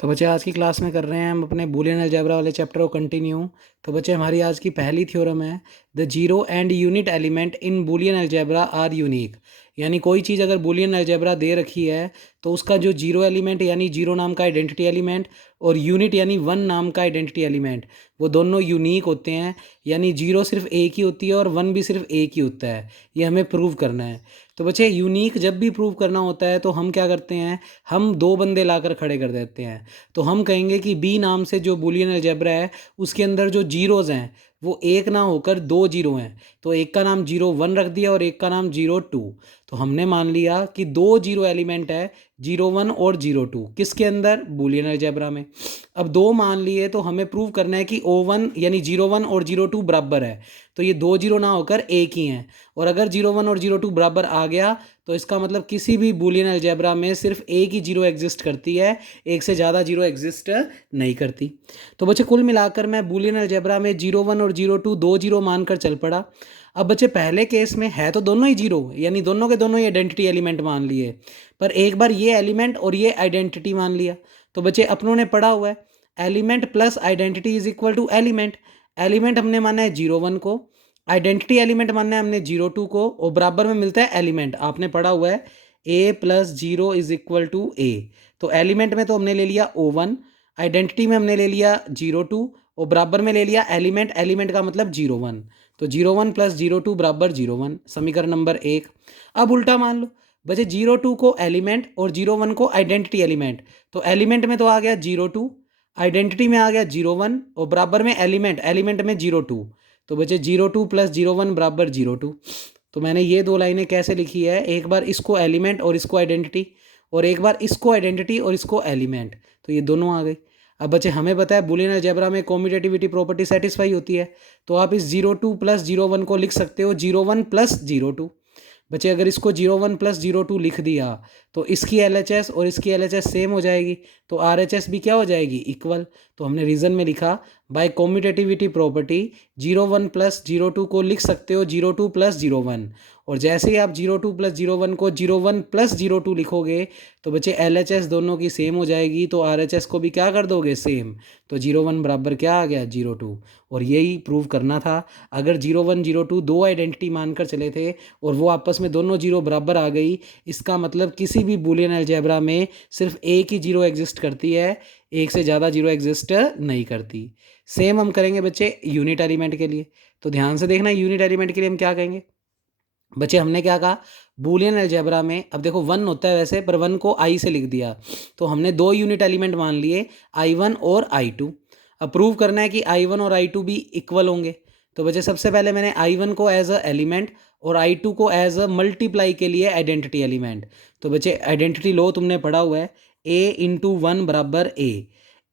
तो बच्चे आज की क्लास में कर रहे हैं हम अपने बूलियन अलजेब्रा वाले चैप्टर को कंटिन्यू। तो बच्चे हमारी आज की पहली थ्योरम है the zero and unit element in Boolean algebra are unique. यानी कोई चीज़ अगर बूलियन अलजेब्रा दे रखी है तो उसका जो जीरो एलिमेंट यानी जीरो नाम का आइडेंटिटी एलिमेंट और यूनिट यानी वन नाम का आइडेंटिटी एलिमेंट वो दोनों यूनिक होते हैं। यानी जीरो सिर्फ एक ही होती है और वन भी सिर्फ एक ही होता है। ये हमें प्रूव करना है। तो बच्चे यूनिक जब भी प्रूव करना होता है तो हम क्या करते हैं, हम दो बंदे लाकर खड़े कर देते हैं। तो हम कहेंगे कि बी नाम से जो बूलियन अलजेब्रा है उसके अंदर जो जीरोज़ हैं वो एक ना होकर दो जीरो हैं। तो एक का नाम जीरो वन रख दिया और एक का नाम जीरो टू। तो हमने मान लिया कि दो जीरो एलिमेंट है, जीरो वन और जीरो टू, किसके अंदर, बूलियन अलजेब्रा में। अब दो मान लिए तो हमें प्रूव करना है कि ओ वन यानी जीरो वन और जीरो टू बराबर है। तो ये दो जीरो ना होकर एक ही हैं। और अगर जीरो वन और जीरो टू बराबर आ गया तो इसका मतलब किसी भी बूलियन अलजेब्रा में सिर्फ एक ही जीरो एग्जिस्ट करती है, एक से ज़्यादा जीरो एग्जिस्ट नहीं करती। तो बच्चे कुल मिलाकर मैं बूलियन अलजेब्रा में जीरो वन और जीरो टू दो जीरो मानकर चल पड़ा। अब बच्चे पहले केस में है तो दोनों ही जीरो, यानी दोनों के दोनों ही आइडेंटिटी एलिमेंट मान लिए, पर एक बार ये एलिमेंट और ये आइडेंटिटी मान लिया। तो बच्चे अपनों ने पढ़ा हुआ है element plus identity is equal to element. Element हमने माना है जीरो वन को, आइडेंटिटी एलिमेंट मानना है हमने जीरो टू को, और बराबर में मिलता है एलिमेंट। आपने पढ़ा हुआ है A plus zero is equal to A. तो एलिमेंट में तो हमने ले लिया ओ वन, आइडेंटिटी में हमने ले लिया जीरो टू, और बराबर में ले लिया एलिमेंट। एलिमेंट का मतलब जीरो वन। तो zero one plus zero two बराबर जीरो वन, समीकरण नंबर एक। अब उल्टा मान लो बचे जीरो टू को एलिमेंट और जीरो वन को आइडेंटिटी एलिमेंट। तो एलिमेंट में तो आ गया जीरो टू, आइडेंटिटी में आ गया जीरो वन, और बराबर में एलिमेंट, एलिमेंट में जीरो टू। तो बचे zero two plus zero one बराबर जीरो टू। तो मैंने ये दो लाइनें कैसे लिखी है, एक बार इसको एलिमेंट और इसको आइडेंटिटी, और एक बार इसको आइडेंटिटी और इसको एलिमेंट। तो ये दोनों आ गई। अब बच्चे हमें पता है बूलियन अलजेब्रा में कॉम्यूटेटिविटी प्रॉपर्टी सेटिस्फाई होती है। तो आप इस zero two plus zero one को लिख सकते हो zero one plus zero two. बच्चे अगर इसको zero one plus zero two लिख दिया तो इसकी एल एच एस और इसकी एल एच एस सेम हो जाएगी, तो आर एच एस भी क्या हो जाएगी, इक्वल। तो हमने रीज़न में लिखा by commutativity property zero one plus zero two को लिख सकते हो zero two plus zero one. और जैसे ही आप zero two plus zero one को zero one plus zero two लिखोगे तो बच्चे एल एच एस दोनों की सेम हो जाएगी, तो आर एच एस को भी क्या कर दोगे, सेम। तो जीरो वन बराबर क्या आ गया, जीरो टू। और यही प्रूव करना था। अगर जीरो वन जीरो टू दो आइडेंटिटी मानकर चले थे और वो आपस में दोनों जीरो बराबर आ गई, इसका मतलब किसी भी बूलियन अलजेब्रा में सिर्फ एक ही जीरो एग्जिस्ट करती है, एक से ज़्यादा जीरो एग्जिस्ट नहीं करती। सेम हम करेंगे बच्चे यूनिट एलिमेंट के लिए। तो ध्यान से देखना, यूनिट एलिमेंट के लिए हम क्या कहेंगे। बच्चे हमने क्या कहा, बूलियन अलजेब्रा में अब देखो वन होता है वैसे, पर वन को आई से लिख दिया। तो हमने दो यूनिट एलिमेंट मान लिए, आई वन और आई टू। अब प्रूव करना है कि आई वन और आई टू भी इक्वल होंगे। तो बच्चे सबसे पहले मैंने आई वन को एज अ एलिमेंट और आई टू को एज अ मल्टीप्लाई के लिए आइडेंटिटी एलिमेंट। तो बच्चे आइडेंटिटी लो तुमने पढ़ा हुआ है, ए इंटू वन बराबर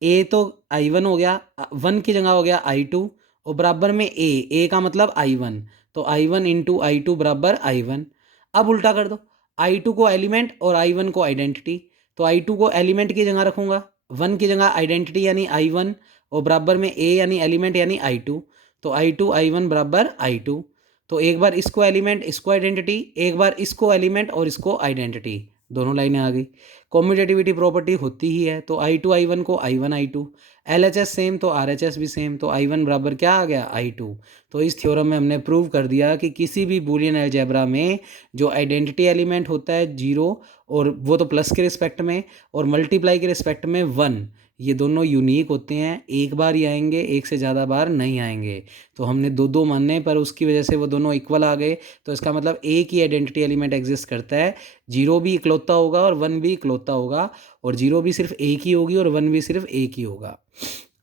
ए तो आई वन हो गया, वन की जगह हो गया आई टू, और बराबर में ए का मतलब आई वन। तो I one into I two बराबर आई वन। अब उल्टा कर दो, आई टू को एलिमेंट और आई वन को आइडेंटिटी। तो आई टू को एलिमेंट की जगह रखूंगा, वन की जगह आइडेंटिटी यानी आई वन, और बराबर में ए यानी एलिमेंट यानी आई टू। तो आई टू आई वन बराबर आई टू। तो एक बार इसको एलिमेंट इसको आइडेंटिटी, एक बार इसको एलिमेंट और इसको आइडेंटिटी, दोनों लाइनें आ गई। कॉम्यूटेटिविटी प्रॉपर्टी होती ही है, तो आई वन को I one I two, L H S same तो आर एच एस भी सेम, तो आई वन बराबर क्या आ गया, आई टू। तो इस थ्योरम में हमने प्रूव कर दिया कि किसी भी बूलियन अलजेब्रा में जो आइडेंटिटी एलिमेंट होता है जीरो, और वो तो प्लस के रिस्पेक्ट में, और मल्टीप्लाई के रिस्पेक्ट में वन, ये दोनों यूनिक होते हैं, एक बार ही आएंगे, एक से ज़्यादा बार नहीं आएंगे। तो हमने दो दो माने, पर उसकी वजह से वो दोनों इक्वल आ गए। तो इसका मतलब एक ही आइडेंटिटी एलिमेंट एग्जिस्ट करता है, जीरो भी इकलौता होगा और वन भी इकलौता होगा, और जीरो भी सिर्फ एक ही होगी और वन भी सिर्फ एक ही होगा।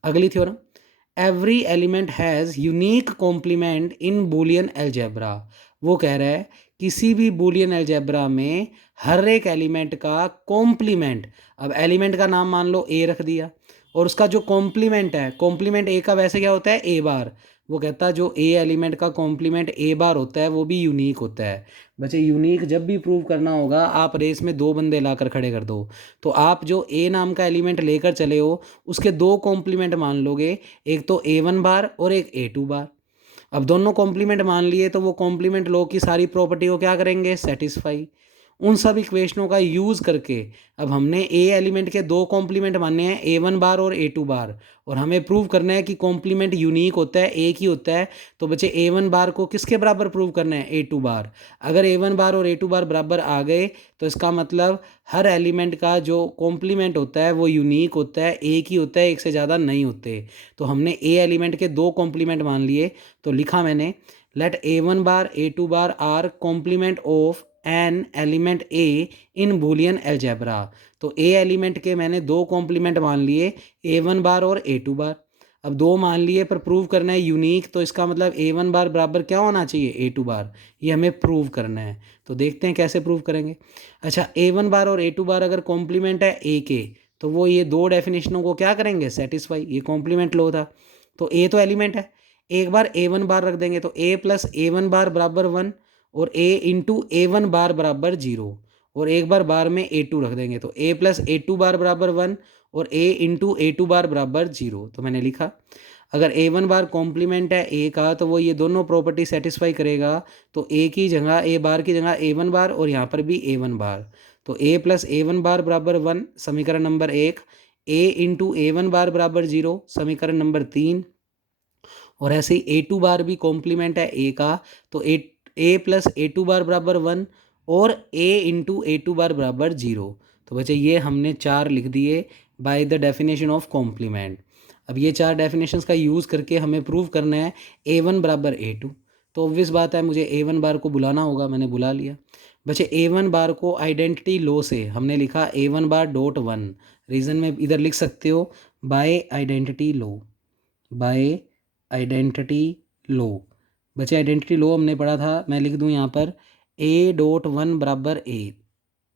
अगली theorem, every element has unique complement in Boolean algebra. वो कह रहा है किसी भी बूलियन अलजेब्रा में हर एक एलिमेंट का कॉम्प्लीमेंट, अब एलिमेंट का नाम मान लो ए रख दिया, और उसका जो कॉम्प्लीमेंट है, कॉम्प्लीमेंट ए का वैसे क्या होता है, ए बार। वो कहता है जो ए एलिमेंट का कॉम्प्लीमेंट ए बार होता है वो भी यूनिक होता है। बच्चे यूनिक जब भी प्रूव करना होगा, आप रेस में दो बंदे लाकर खड़े कर दो। तो आप जो ए नाम का एलिमेंट लेकर चले हो उसके दो कॉम्प्लीमेंट मान लोगे, एक तो ए वन बार और एक ए टू बार। अब दोनों कॉम्प्लीमेंट मान लिए तो वो कॉम्प्लीमेंट लो की सारी प्रॉपर्टी को क्या करेंगे, सेटिस्फाई। उन सब इक्वेशनों का यूज़ करके अब हमने ए एलिमेंट के दो कॉम्प्लीमेंट मानने हैं, A1 बार और A2 बार, और हमें प्रूव करना है कि कॉम्प्लीमेंट यूनिक होता है, एक ही होता है। तो बच्चे A1 बार को किसके बराबर प्रूव करना है? A2 बार। अगर A1 बार और A2 बार बराबर आ गए तो इसका मतलब हर एलिमेंट का जो कॉम्प्लीमेंट होता है वो यूनिक होता है, एक ही होता है, एक से ज़्यादा नहीं होते। तो हमने ए एलिमेंट के दो कॉम्प्लीमेंट मान लिए, तो लिखा मैंने let A1 bar A2 bar are complement of an element A in Boolean algebra. तो ए एलिमेंट के मैंने दो कॉम्प्लीमेंट मान लिए, A1 बार और A2 बार। अब दो मान लिए पर प्रूव करना है यूनिक, तो इसका मतलब A1 बार बराबर क्या होना चाहिए? A2 बार। ये हमें प्रूव करना है, तो देखते हैं कैसे प्रूव करेंगे। अच्छा, A1 बार और A2 बार अगर कॉम्प्लीमेंट है ए के, तो वो ये दो डेफिनेशनों को क्या करेंगे? सेटिस्फाई। ये कॉम्प्लीमेंट लो था, तो ए तो एलिमेंट है, एक बार A1 बार रख देंगे तो A प्लस A1 बार बराबर 1 और A इंटू A1 बार बराबर 0, और एक बार में A2 रख देंगे तो A प्लस A2 बार बराबर 1 और A इंटू A2 बार बराबर 0। तो मैंने लिखा अगर A1 बार कॉम्प्लीमेंट है ए का तो वो ये दोनों प्रॉपर्टी सेटिस्फाई करेगा। तो ए की जगह ए बार की जगह A1 बार और यहाँ पर भी A1 बार, तो A प्लस A1 बार बराबर 1 समीकरण नंबर 1, A इंटू A1 बार बराबर 0 समीकरण नंबर 3, और ऐसे ही A2 बार भी कॉम्प्लीमेंट है ए का, तो ए प्लस A2 बार बराबर 1 और A इंटू A2 बार बराबर 0। तो बच्चे ये हमने चार लिख दिए by the definition of complement. अब ये चार डेफिनेशंस का यूज़ करके हमें प्रूव करना है A1 बराबर A2। तो ऑब्वियस बात है मुझे A1 बार को बुलाना होगा, मैंने बुला लिया। बच्चे A1 बार को आइडेंटिटी लो से हमने लिखा A1 बार डॉट 1, रीज़न में इधर लिख सकते हो by identity law, by identity लो। बच्चे आइडेंटिटी लो हमने पढ़ा था, मैं लिख दूं यहाँ पर A.1 बराबर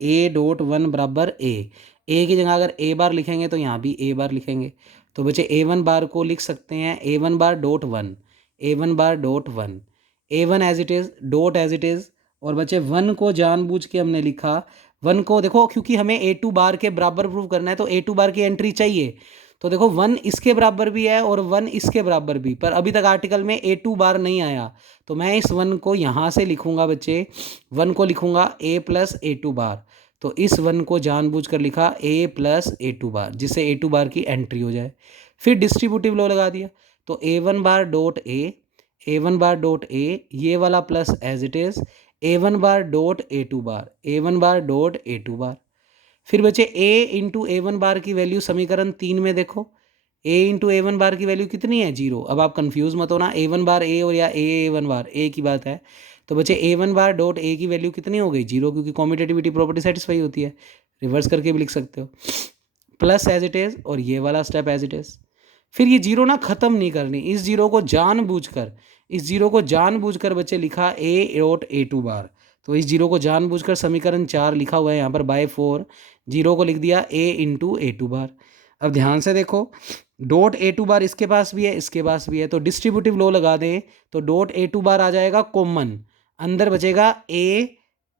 A.1 बराबर ए की जगह अगर ए बार लिखेंगे तो यहाँ भी ए बार लिखेंगे। तो बच्चे A1 बार को लिख सकते हैं A1 bar dot 1, A1 bar dot 1, A1 as it is dot as it is. और बच्चे 1 को जानबूझ के हमने लिखा, 1 को देखो क्योंकि हमें A2 बार के बराबर प्रूव करना है तो A2 बार की एंट्री चाहिए। तो देखो 1 इसके बराबर भी है और 1 इसके बराबर भी, पर अभी तक आर्टिकल में A2 बार नहीं आया, तो मैं इस 1 को यहाँ से लिखूंगा बच्चे, 1 को लिखूंगा A प्लस A2 बार। तो इस 1 को जानबूझकर लिखा A प्लस A2 बार, जिससे A2 बार की एंट्री हो जाए। फिर डिस्ट्रीब्यूटिव लॉ लगा दिया, तो A1 bar dot A1 bar dot ये वाला plus as it is A1 bar dot A2 bar, A1 bar dot A2 bar. फिर बचे A इंटू A1 बार की वैल्यू समीकरण 3 में देखो, A इंटू A1 बार की वैल्यू कितनी है? 0। अब आप कंफ्यूज मत होना, A1 बार A और या A1 बार A की बात है। तो बचे A1 बार डॉट A की वैल्यू कितनी हो गई? 0, क्योंकि कॉम्यूटेटिविटी प्रॉपर्टी सेटिस्फाई होती है। रिवर्स करके भी लिख सकते हो, प्लस एज इट इज़ और ये वाला स्टेप एज इट इज़। फिर ये जीरो ना ख़त्म नहीं करनी, इस जीरो को जानबूझकर, इस जीरो को जानबूझकर बच्चे लिखा A.A2 बार। तो इस जीरो को जानबूझकर समीकरण 4 लिखा हुआ है यहाँ पर बाय 4, जीरो को लिख दिया A इंटू A2 बार। अब ध्यान से देखो, डॉट A2 बार इसके पास भी है, इसके पास भी है, तो डिस्ट्रीब्यूटिव लॉ लगा दें तो डॉट A2 बार आ जाएगा कॉमन, अंदर बचेगा A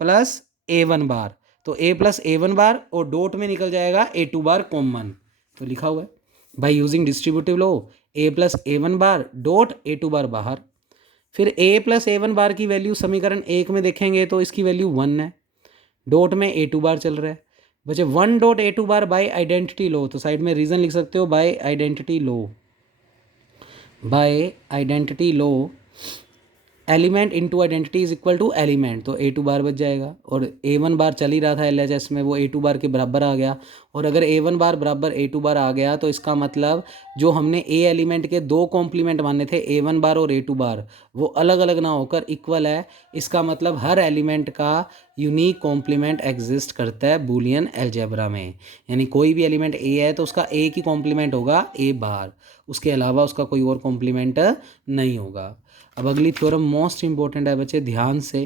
प्लस A1 बार, तो A प्लस A1 बार और डॉट में निकल जाएगा A2 बार कॉमन। तो लिखा हुआ है by using distributive law A plus A1 bar dot A2 बार बाहर। फिर A प्लस A1 बार की वैल्यू समीकरण 1 में देखेंगे तो इसकी वैल्यू 1 है, डॉट में A2 बार चल रहा है। बचे 1 dot A2 bar by identity law, तो साइड में रीज़न लिख सकते हो by identity law, by identity law element into identity is equal to element, तो A2 बार बच जाएगा। और A1 बार चल ही रहा था LHS में, वो A2 बार के बराबर आ गया। और अगर A1 बार बराबर A2 बार आ गया तो इसका मतलब जो हमने A एलिमेंट के दो कॉम्प्लीमेंट माने थे A1 बार और A2 बार, वो अलग अलग ना होकर इक्वल है। इसका मतलब हर एलिमेंट का यूनिक कॉम्प्लीमेंट एग्जिस्ट करता है बूलियन अलजेब्रा में, यानी कोई भी एलिमेंट A है तो उसका A की कॉम्प्लीमेंट होगा A बार, उसके अलावा उसका कोई और कॉम्प्लीमेंट नहीं होगा। अब अगली थ्योरम मोस्ट इंपॉर्टेंट है बच्चे, ध्यान से।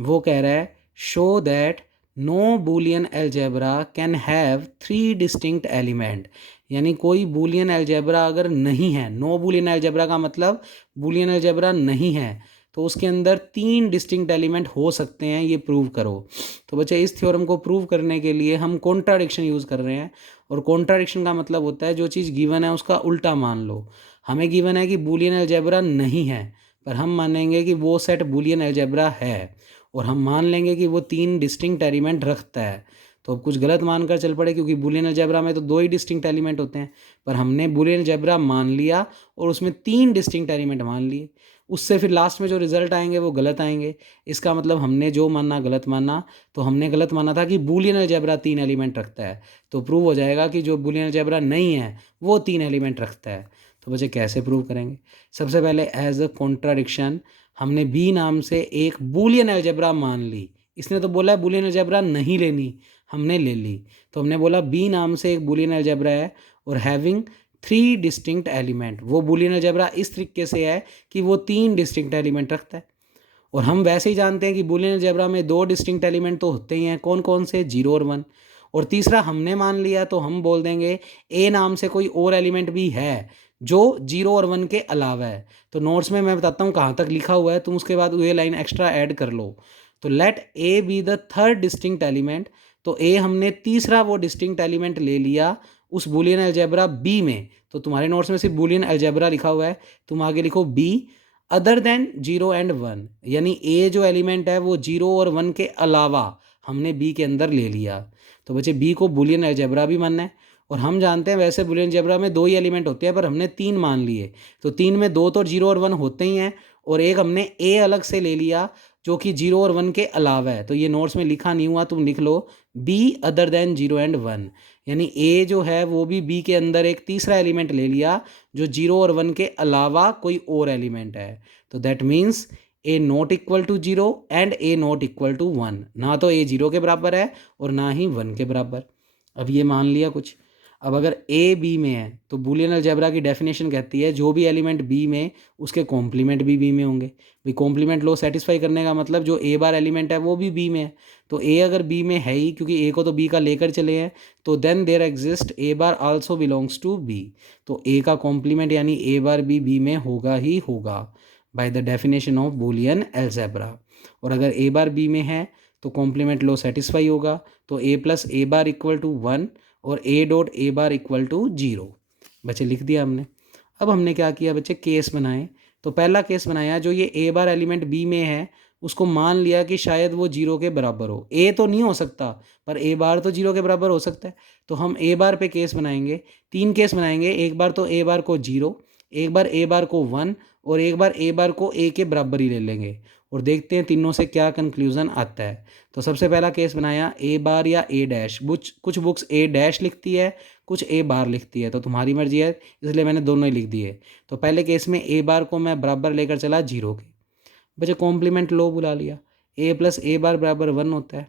वो कह रहा है show that no Boolean algebra can have 3 distinct element, यानी कोई बूलियन अलजेब्रा अगर नहीं है, नो बूलियन अलजेब्रा का मतलब बूलियन अलजेब्रा नहीं है, तो उसके अंदर 3 डिस्टिंक्ट एलिमेंट हो सकते हैं, ये प्रूव करो। तो बच्चे इस थ्योरम को प्रूव करने के लिए हम कॉन्ट्राडिक्शन यूज़ कर रहे हैं, और कॉन्ट्राडिक्शन का मतलब होता है जो चीज़ गिवन है उसका उल्टा मान लो। हमें गिवन है कि बूलियन अलजेब्रा नहीं है, पर हम मानेंगे कि वो सेट बूलियन अलजेब्रा है, और हम मान लेंगे कि वो 3 डिस्टिंक्ट एलिमेंट रखता है। तो अब कुछ गलत मानकर चल पड़े, क्योंकि बूलियन अलजेब्रा में तो 2 ही डिस्टिंक्ट एलिमेंट होते हैं, पर हमने बूलियन अलजेब्रा मान लिया और उसमें 3 डिस्टिंक्ट एलिमेंट मान लिए। उससे फिर लास्ट में जो रिजल्ट आएंगे वो गलत आएंगे। इसका मतलब हमने जो माना गलत माना। तो हमने गलत माना था कि बूलियन अलजेब्रा 3 एलिमेंट रखता है, तो प्रूव हो जाएगा कि जो बूलियन अलजेब्रा नहीं है वो 3 एलिमेंट रखता है। तो बच्चे कैसे प्रूव करेंगे? सबसे पहले एज अ कॉन्ट्राडिक्शन हमने बी नाम से एक बूलियन अलजेब्रा मान ली। इसने तो बोला है बूलियन अलजेब्रा नहीं लेनी, हमने ले ली। तो हमने बोला बी नाम से एक बूलियन अलजेब्रा है और हैविंग 3 डिस्टिंक्ट एलिमेंट। वो बूलियन अलजेब्रा इस तरीके से है कि वो 3 डिस्टिंक्ट एलिमेंट रखता है। और हम वैसे ही जानते हैं कि बूलियन अलजेब्रा में 2 डिस्टिंक्ट एलिमेंट तो होते ही हैं। कौन कौन से? 0 और 1। और तीसरा हमने मान लिया, तो हम बोल देंगे ए नाम से कोई और एलिमेंट भी है जो 0 और 1 के अलावा है। तो नोट्स में मैं बताता हूँ कहाँ तक लिखा हुआ है, तुम उसके बाद ये लाइन एक्स्ट्रा ऐड कर लो। तो let A be the third distinct element. तो ए हमने तीसरा वो डिस्टिंक्ट एलिमेंट ले लिया उस बूलियन अलजेब्रा बी में। तो तुम्हारे नोट्स में सिर्फ बूलियन अलजेब्रा लिखा हुआ है, तुम आगे लिखो बी अदर देन 0 एंड 1। यानी ए जो एलिमेंट है वो 0 और 1 के अलावा हमने बी के अंदर ले लिया। तो बच्चे बी को बूलियन अलजेब्रा भी मानना है। और हम जानते हैं वैसे बूलियन अलजेब्रा में 2 ही एलिमेंट होते हैं, पर हमने 3 मान लिए। तो 3 में 2 तो 0 और 1 होते ही हैं, और एक हमने ए अलग से ले लिया जो कि 0 और 1 के अलावा है। तो ये नोट्स में लिखा नहीं हुआ, तुम लिख लो बी अदर देन 0 एंड 1। यानी ए जो है वो भी बी के अंदर एक तीसरा एलिमेंट ले लिया जो 0 और 1 के अलावा कोई और एलिमेंट है। तो that means A not equal to 0 and A not equal to 1। ना तो ए 0 के बराबर है और ना ही 1 के बराबर। अब ये मान लिया कुछ। अब अगर ए बी में है तो बूलियन अलजेब्रा की डेफिनेशन कहती है जो भी एलिमेंट बी में उसके कॉम्प्लीमेंट भी बी में होंगे। भाई कॉम्प्लीमेंट लॉ सेटिस्फाई करने का मतलब जो ए बार एलिमेंट है वो भी बी में है। तो ए अगर बी में है ही, क्योंकि ए को तो बी का लेकर चले हैं, तो then there exist A bar also belongs to B. तो ए का कॉम्प्लीमेंट यानी ए बार भी बी में होगा ही होगा bye the definition of Boolean algebra. और अगर ए बार बी में है तो कॉम्प्लीमेंट लॉ सेटिस्फाई होगा। तो A plus A bar equal to 1 और A dot A bar equal to 0। बच्चे लिख दिया हमने। अब हमने क्या किया बच्चे? केस बनाए। तो पहला केस बनाया, जो ये ए बार एलिमेंट बी में है उसको मान लिया कि शायद वो 0 के बराबर हो। ए तो नहीं हो सकता, पर ए बार तो 0 के बराबर हो सकता है। तो हम ए बार पे केस बनाएंगे। 3 केस बनाएंगे। एक बार तो ए बार को 0, एक बार ए बार को 1 और एक बार ए बार को ए के बराबर ही ले लेंगे। और देखते हैं तीनों से क्या कंक्लूजन आता है। तो सबसे पहला केस बनाया ए बार या ए डैश। कुछ बुक्स ए डैश लिखती है, कुछ ए बार लिखती है, तो तुम्हारी मर्जी है, इसलिए मैंने दोनों ही लिख दिए। तो पहले केस में ए बार को मैं बराबर लेकर चला 0 के। बच्चे कॉम्प्लीमेंट लो बुला लिया। ए प्लस ए बार बराबर 1 होता है।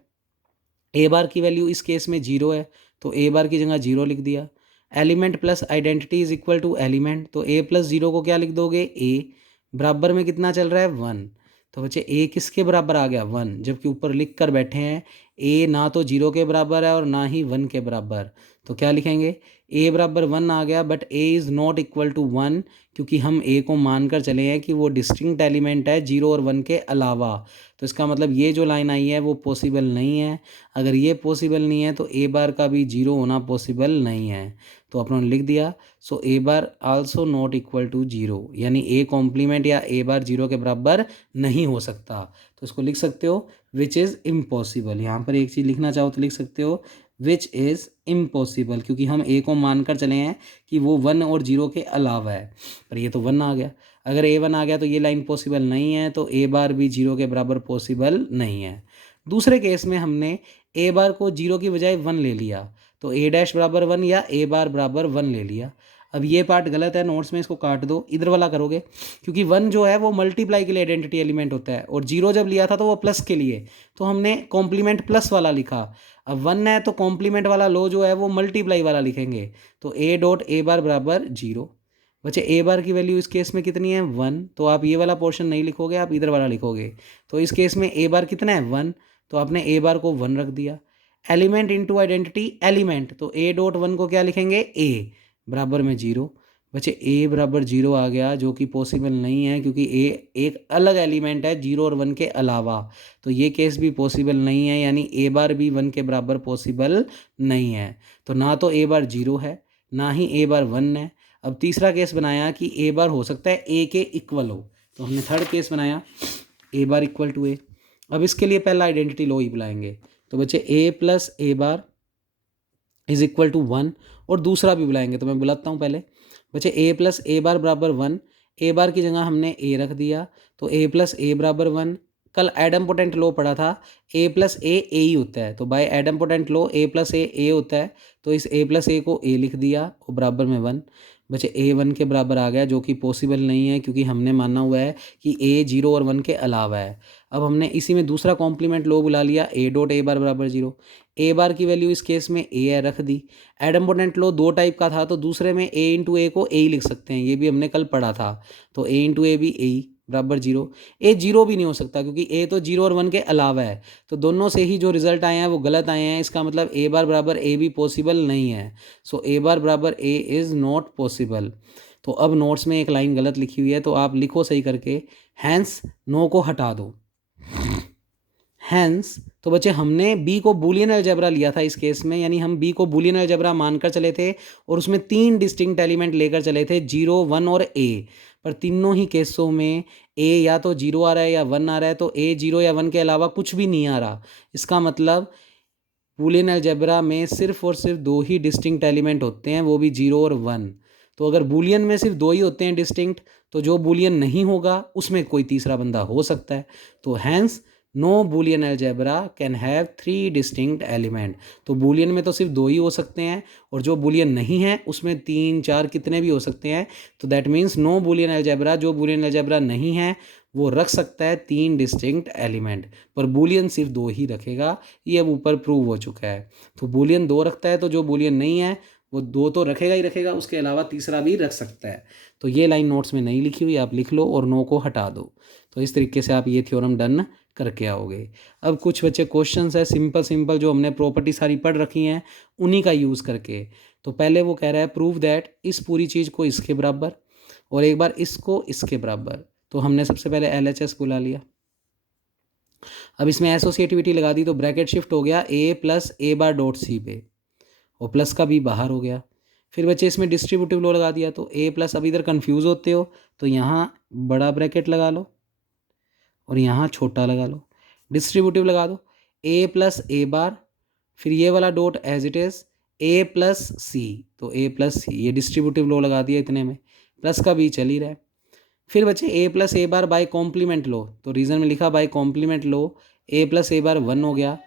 ए बार की वैल्यू इस केस में 0 है, तो ए बार की जगह 0 लिख दिया। Element plus identity is equal to element. तो ए प्लस 0 को क्या लिख दोगे? ए। बराबर में कितना चल रहा है? 1। तो बच्चे ए किसके बराबर आ गया? 1। जबकि ऊपर लिख कर बैठे हैं ए ना तो 0 के बराबर है और ना ही 1 के बराबर। तो क्या लिखेंगे? ए बराबर 1 आ गया, but A is not equal to 1, क्योंकि हम ए को मानकर चले हैं कि वो डिस्टिंक्ट एलिमेंट है 0 और 1 के अलावा। तो इसका मतलब ये जो लाइन आई है वो पॉसिबल नहीं है। अगर ये पॉसिबल नहीं है तो ए बार का भी 0 होना पॉसिबल नहीं है। तो अपन लिख दिया, सो ए bar also not equal to 0, यानी ए कॉम्प्लीमेंट या ए बार 0 के बराबर नहीं हो सकता। तो इसको लिख सकते हो विच इज़ इम्पॉसिबल। यहाँ पर एक चीज़ लिखना चाहो तो लिख सकते हो विच इज़ इम्पॉसिबल, क्योंकि हम ए को मानकर चले हैं कि वो 1 और 0 के अलावा है। पर ये तो 1 आ गया। अगर ए 1 आ गया तो ये लाइन पॉसिबल नहीं है, तो ए बार भी 0 के बराबर पॉसिबल नहीं है। दूसरे केस में हमने ए बार को 0 की बजाय 1 ले लिया, तो ए डैश बराबर 1 या ए बार बराबर 1 ले लिया। अब ये पार्ट गलत है, नोट्स में इसको काट दो, इधर वाला करोगे, क्योंकि 1 जो है वो मल्टीप्लाई के लिए आइडेंटिटी एलिमेंट होता है और 0 जब लिया था तो वो प्लस के लिए, तो हमने कॉम्प्लीमेंट प्लस वाला लिखा। अब 1 है तो कॉम्प्लीमेंट वाला लो जो है वो मल्टीप्लाई वाला लिखेंगे। तो ए डॉट ए बार बराबर 0। बच्चे ए बार की वैल्यू इस केस में कितनी है? 1। तो आप ये वाला पोर्शन नहीं लिखोगे, आप इधर वाला लिखोगे। तो इस केस में ए बार कितना है? 1। तो आपने ए बार को 1 रख दिया। एलिमेंट इंटू आइडेंटिटी एलिमेंट, तो ए डॉट 1 को क्या लिखेंगे? ए बराबर में 0। बच्चे ए बराबर 0 आ गया, जो कि पॉसिबल नहीं है, क्योंकि ए एक अलग एलिमेंट है 0 और 1 के अलावा। तो ये केस भी पॉसिबल नहीं है, यानी ए बार भी 1 के बराबर पॉसिबल नहीं है। तो ना तो ए बार 0 है, ना ही ए बार 1 है। अब तीसरा केस बनाया कि ए बार हो सकता है ए के इक्वल हो, तो हमने थर्ड केस बनाया ए बार इक्वल टू ए। अब इसके लिए पहला आइडेंटिटी लॉ ही बुलाएंगे। तो बच्चे A plus A bar is equal to 1, और दूसरा भी बुलाएंगे, तो मैं बुलाता हूँ पहले। बच्चे ए प्लस ए बार बराबर 1, ए बार की जगह हमने ए रख दिया, तो ए प्लस ए बराबर 1। कल एडम पोटेंट लॉ पढ़ा था, ए प्लस ए ही होता है, तो by idempotent law A plus A होता है, तो इस ए प्लस ए को ए लिख दिया और बराबर में 1। बच्चे ए 1 के बराबर आ गया, जो कि पॉसिबल नहीं है क्योंकि हमने माना हुआ है कि ए 0 और 1 के अलावा है। अब हमने इसी में दूसरा कॉम्प्लीमेंट लॉ बुला लिया, ए डॉट ए बार बराबर 0। ए बार की वैल्यू इस केस में ए है, रख दी। एडम पोटेंट लॉ दो टाइप का था, तो दूसरे में ए इंटू ए को ए ही लिख सकते हैं, ये भी हमने कल पढ़ा था, तो ए इंटू ए भी ए ही बराबर 0। ए 0 भी नहीं हो सकता क्योंकि ए तो 0 और 1 के अलावा है, तो दोनों से ही जो रिजल्ट आए हैं वो गलत आए हैं, इसका मतलब ए बार बराबर ए भी पॉसिबल नहीं है। सो ए बार बराबर ए इज़ नॉट पॉसिबल। तो अब नोट्स में एक लाइन गलत लिखी हुई है, तो आप लिखो सही करके, हैंस नो को हटा दो। हैंस, तो बच्चे हमने बी को बूलियन अलजेब्रा लिया था इस केस में, यानी हम बी को बूलियन अलजेब्रा मानकर चले थे और उसमें 3 डिस्टिंक्ट एलिमेंट लेकर चले थे, 0, 1 और ए। पर तीनों ही केसों में ए या तो 0 आ रहा है या 1 आ रहा है, तो ए 0 या 1 के अलावा कुछ भी नहीं आ रहा। इसका मतलब बूलियन अलजेब्रा में सिर्फ और सिर्फ 2 ही डिस्टिंक्ट एलिमेंट होते हैं, वो भी 0 और 1। तो अगर बूलियन में सिर्फ 2 ही होते हैं डिस्टिंक्ट, तो जो बूलियन नहीं होगा उसमें कोई तीसरा बंदा हो सकता है। तो hence no Boolean algebra can have 3 distinct element. तो बूलियन में तो सिर्फ 2 ही हो सकते हैं, और जो बूलियन नहीं है उसमें 3, 4 कितने भी हो सकते हैं। तो that means no Boolean algebra, जो बूलियन अलजेब्रा नहीं है वो रख सकता है 3 डिस्टिंक्ट एलिमेंट, पर बूलियन सिर्फ 2 ही रखेगा। ये अब ऊपर प्रूव हो चुका है। तो बूलियन 2 रखता है, तो जो बूलियन नहीं है वो 2 तो रखेगा ही रखेगा, उसके अलावा तीसरा भी रख सकता है। तो ये लाइन नोट्स में नहीं लिखी हुई, आप लिख लो और नो को हटा दो। तो इस तरीके से आप ये थ्योरम डन करके आओगे। अब कुछ बच्चे क्वेश्चंस है सिंपल सिंपल, जो हमने प्रॉपर्टी सारी पढ़ रखी हैं उन्हीं का यूज़ करके। तो पहले वो कह रहा है प्रूव दैट इस पूरी चीज़ को इसके बराबर, और एक बार इसको इसके बराबर। तो हमने सबसे पहले LHS बुला लिया। अब इसमें एसोसिएटिविटी लगा दी, तो ब्रैकेट शिफ्ट हो गया ए plus A bar dot C पे, और प्लस का भी बाहर हो गया। फिर बच्चे इसमें डिस्ट्रीब्यूटिव लॉ लगा दिया, तो ए प्लस, अब इधर कन्फ्यूज़ होते हो तो यहाँ बड़ा ब्रैकेट लगा लो और यहाँ छोटा लगा लो, डिस्ट्रीब्यूटिव लगा दो, ए प्लस ए बार, फिर ये वाला dot as it is A plus C, तो ए प्लस सी, ये डिस्ट्रीब्यूटिव लॉ लगा दिया इतने में, प्लस का भी चल ही रहा है। फिर बच्चे A plus A bar bye complement law, तो रीज़न में लिखा bye complement low, A plus A बार 1 हो गया,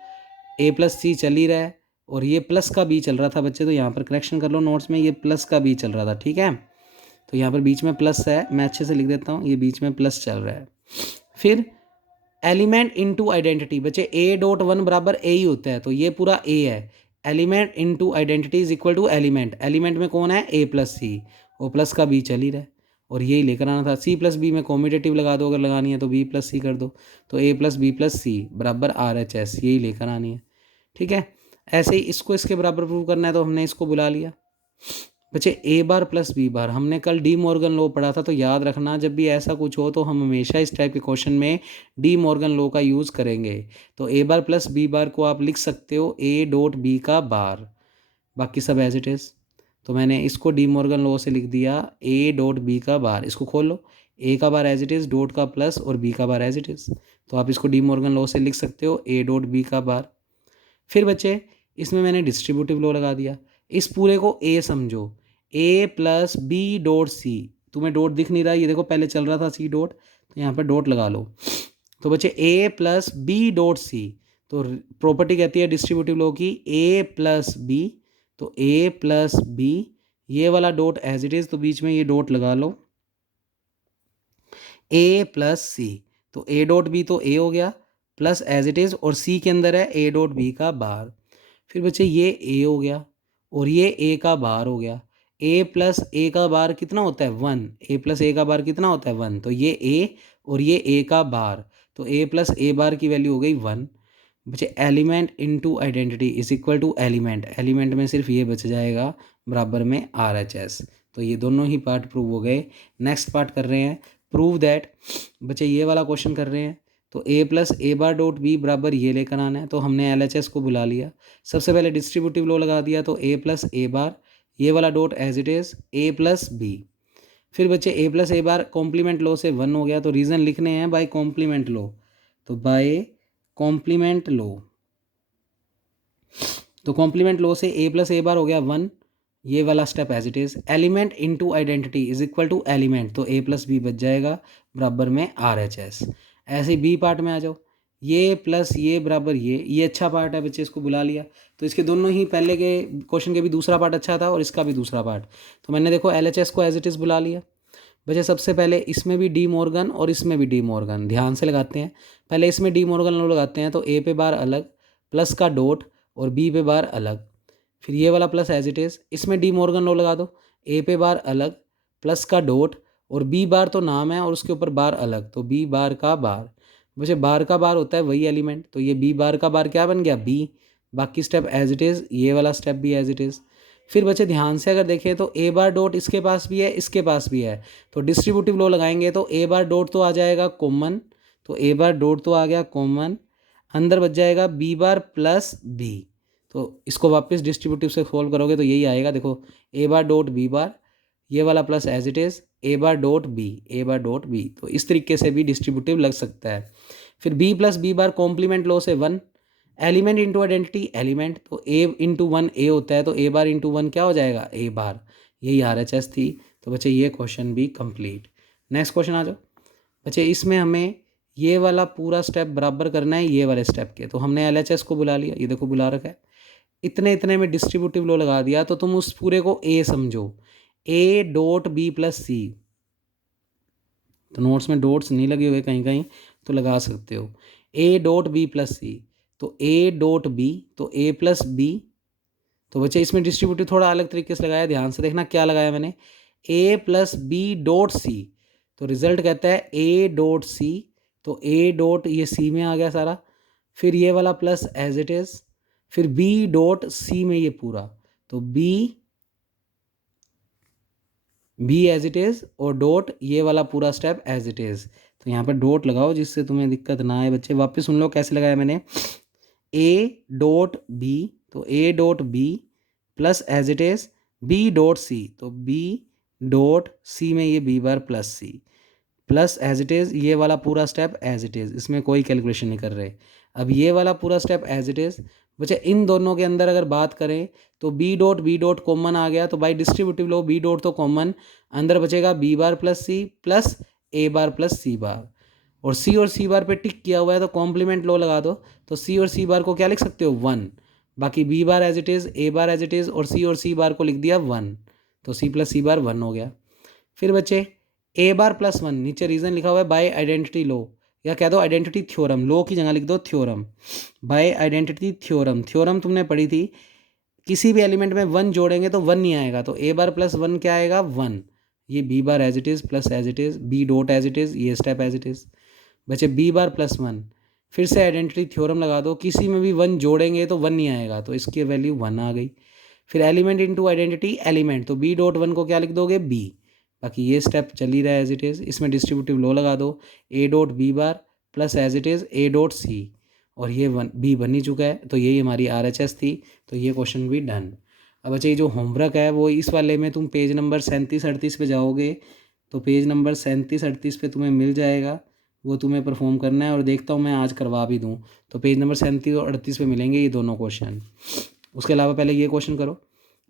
ए प्लस सी चल ही रहा है, और ये प्लस का बी चल रहा था बच्चे, तो यहाँ पर करेक्शन कर लो नोट्स में, ये प्लस का बी चल रहा था, ठीक है। तो यहाँ पर बीच में प्लस है, मैं अच्छे से लिख देता हूँ, ये बीच में प्लस चल रहा है। फिर एलिमेंट इनटू आइडेंटिटी, बच्चे ए डॉट 1 बराबर ए ही होता है, तो ये पूरा ए है। Element into identity is equal to element, element में कौन है, ए प्लस सी, और प्लस का बी चल ही रहा है, और यही लेकर आना था। सी प्लस बी में कॉम्पिटेटिव लगा दो अगर लगानी है, तो बी प्लस सी कर दो, तो ए प्लस बी प्लस सी बराबर RHS, यही लेकर आनी है, ठीक है। ऐसे ही इसको इसके बराबर प्रूव करना है, तो हमने इसको बुला लिया। बच्चे ए बार प्लस बी बार, हमने कल डी मॉर्गन लॉ पढ़ा था, तो याद रखना जब भी ऐसा कुछ हो तो हम हमेशा इस टाइप के क्वेश्चन में डी मॉर्गन लॉ का यूज़ करेंगे। तो ए बार प्लस बी बार को आप लिख सकते हो ए डॉट बी का बार, बाकी सब एज इट इज़। तो मैंने इसको डी मॉर्गन लॉ से लिख दिया ए डॉट बी का बार, इसको खोल लो, ए का बार एज इट इज़, डॉट का प्लस और बी का बार एज इट इज़, तो आप इसको डी मॉर्गन लॉ से लिख सकते हो ए डॉट बी का बार। फिर बच्चे इसमें मैंने डिस्ट्रीब्यूटिव लॉ लगा दिया, इस पूरे को ए समझो, ए प्लस बी डॉट सी, तुम्हें डॉट दिख नहीं रहा, ये देखो पहले चल रहा था सी डॉट, तो यहाँ पर डॉट लगा लो। तो बच्चे A plus B dot C, तो प्रॉपर्टी कहती है डिस्ट्रीब्यूटिव लॉ की ए प्लस बी, तो ए प्लस बी, ये वाला डॉट एज इट इज़, तो बीच में ये डॉट लगा लो, ए प्लस सी, तो ए डॉट बी तो ए हो गया, प्लस एज इट इज़, और सी के अंदर है ए डॉट बी का बार। फिर बच्चे ये ए हो गया और ये ए का बार हो गया, ए प्लस ए का बार कितना होता है 1, ए प्लस ए का बार कितना होता है 1, तो ये ए और ये ए का बार, तो ए प्लस ए बार की वैल्यू हो गई 1। बच्चे element into identity is equal to element, element में सिर्फ ये बच जाएगा बराबर में RHS। तो ये दोनों ही पार्ट प्रूव हो गए। नेक्स्ट पार्ट कर रहे हैं प्रूव दैट, बच्चे ये वाला क्वेश्चन कर रहे हैं, तो A plus A bar dot B बराबर ये लेकर आना है, तो हमने LHS को बुला लिया। सबसे पहले डिस्ट्रीब्यूटिव लॉ लगा दिया, तो ए प्लस ए बार, ये वाला dot as it is A plus B. फिर बच्चे A plus A bar complement law से 1 हो गया, तो रीज़न लिखने हैं बाय कॉम्प्लीमेंट लॉ, तो बाय कॉम्प्लीमेंट लो। तो कॉम्प्लीमेंट लो से ए प्लस ए बार हो गया 1, ये वाला step as it is. Element into identity is equal to element, तो ए प्लस बी बच जाएगा बराबर में आर एच एस। ऐसे बी पार्ट में आ जाओ, ये प्लस ये बराबर ये अच्छा पार्ट है बच्चे, इसको बुला लिया। तो इसके दोनों ही पहले के क्वेश्चन के भी दूसरा पार्ट अच्छा था और इसका भी दूसरा पार्ट, तो मैंने देखो एल एच एस को एज इट इज़ बुला लिया। बच्चे सबसे पहले इसमें भी डी मॉर्गन और इसमें भी डी मॉर्गन, ध्यान से लगाते हैं। पहले इसमें डी मॉर्गन लो लगाते हैं, तो ए पे बार अलग, प्लस का डॉट और बी पे बार अलग। फिर ये वाला प्लस एज इट इज़, इसमें डी मॉर्गन लो लगा दो, ए पे बार अलग, प्लस का डॉट और बी बार तो नाम है और उसके ऊपर बार अलग, तो बी बार का बार। वैसे बार का बार होता है वही एलिमेंट, तो ये बी बार का बार क्या बन गया बी। बाकी स्टेप एज इट इज़, ये वाला स्टेप भी एज इट इज़। फिर बच्चे ध्यान से अगर देखें तो ए बार डॉट इसके पास भी है, इसके पास भी है, तो डिस्ट्रीब्यूटिव लो लगाएंगे तो ए बार डॉट तो आ जाएगा कॉमन, तो ए बार डॉट तो आ गया कॉमन, अंदर बच जाएगा बी बार प्लस बी। तो इसको वापस डिस्ट्रीब्यूटिव से सोल्व करोगे तो यही आएगा, देखो ए बार डॉट बी बार, ये वाला plus as it is, A bar dot B, A bar dot B. तो इस तरीके से भी डिस्ट्रीब्यूटिव लग सकता है। फिर B plus B bar complement law से 1, एलिमेंट इंटू आइडेंटिटी एलिमेंट, तो ए इंटू 1 ए होता है, तो ए बार इंटू 1 क्या हो जाएगा ए बार। यही आर एच एस थी। तो बच्चे ये क्वेश्चन भी कंप्लीट। नेक्स्ट क्वेश्चन आ जाओ बच्चे, इसमें हमें ये वाला पूरा स्टेप बराबर करना है ये वाले स्टेप के, तो हमने एल एच एस को बुला लिया, ये देखो बुला रखा है। इतने इतने में डिस्ट्रीब्यूटिव लो लगा दिया, तो तुम उस पूरे को ए समझो, ए डॉट बी प्लस सी। तो नोट्स में डॉट्स नहीं लगे हुए कहीं कहीं, तो लगा सकते हो ए डॉट बी प्लस सी, तो ए डॉट बी, तो ए प्लस बी। तो बच्चे इसमें डिस्ट्रीब्यूटिव थोड़ा अलग तरीके से लगाया, ध्यान से देखना क्या लगाया मैंने, ए प्लस बी डॉट सी। तो रिजल्ट कहता है ए डॉट सी, तो ए डॉट ये सी में आ गया सारा, फिर ये वाला प्लस एज इट इज़, फिर बी डॉट सी में ये पूरा, तो बी एज इट इज़ और डॉट ये वाला पूरा स्टेप एज इट इज़। तो यहाँ पर डॉट लगाओ जिससे तुम्हें दिक्कत ना आए बच्चे। वापस सुन लो कैसे लगाया मैंने, ए डॉट बी, तो A dot B plus as it is B dot C, तो बी डॉट सी में ये B bar plus C, plus as it is ये वाला पूरा स्टेप एज इट इज़, इसमें कोई कैलकुलेशन नहीं कर रहे। अब ये वाला पूरा स्टेप एज इट इज़। बच्चे इन दोनों के अंदर अगर बात करें तो बी डॉट कॉमन आ गया, तो by distributive law B dot तो कॉमन, अंदर बचेगा B bar plus C plus A bar plus C bar, और सी बार पे टिक किया हुआ है तो कॉम्प्लीमेंट लो लगा दो, तो सी बार को क्या लिख सकते हो 1, बाकी B bar as it is, A bar as it is और सी बार को लिख दिया 1, तो सी प्लस सी बार 1 हो गया। फिर बच्चे ए बार प्लस 1, नीचे रीज़न लिखा हुआ है बाय आइडेंटिटी लो, या कह दो आइडेंटिटी थ्योरम, लो की जगह लिख दो theorem, by identity theorem. Theorem तुमने पढ़ी थी, किसी भी एलिमेंट में 1 जोड़ेंगे तो 1 नहीं आएगा, तो ए बार प्लस 1 क्या आएगा 1, ये B bar as it is plus as it is, B dot as it is, ये स्टेप एज इट इज़। बचे बी बार प्लस 1, फिर से आइडेंटिटी थ्योरम लगा दो, किसी में भी 1 जोड़ेंगे तो 1 नहीं आएगा, तो इसकी वैल्यू 1 आ गई। फिर एलिमेंट इंटू आइडेंटिटी एलिमेंट, तो बी डॉट 1 को क्या लिख दोगे बी, बाकी ये स्टेप चल ही रहा है एज इट इज़। इसमें डिस्ट्रीब्यूटिव लो लगा दो, A dot B bar plus as it is A dot C, और ये बी बन ही चुका है, तो यही हमारी आर एच एस थी। तो ये क्वेश्चन भी डन। अब अच्छा ये जो होमवर्क है वो इस वाले में तुम पेज नंबर 37-38 पे जाओगे, तो पेज नंबर 37-38 पे तुम्हें मिल जाएगा, वो तुम्हें परफॉर्म करना है, और देखता हूँ मैं आज करवा भी दूँ। तो पेज नंबर 37 और 38 पे मिलेंगे ये दोनों क्वेश्चन। उसके अलावा पहले ये क्वेश्चन करो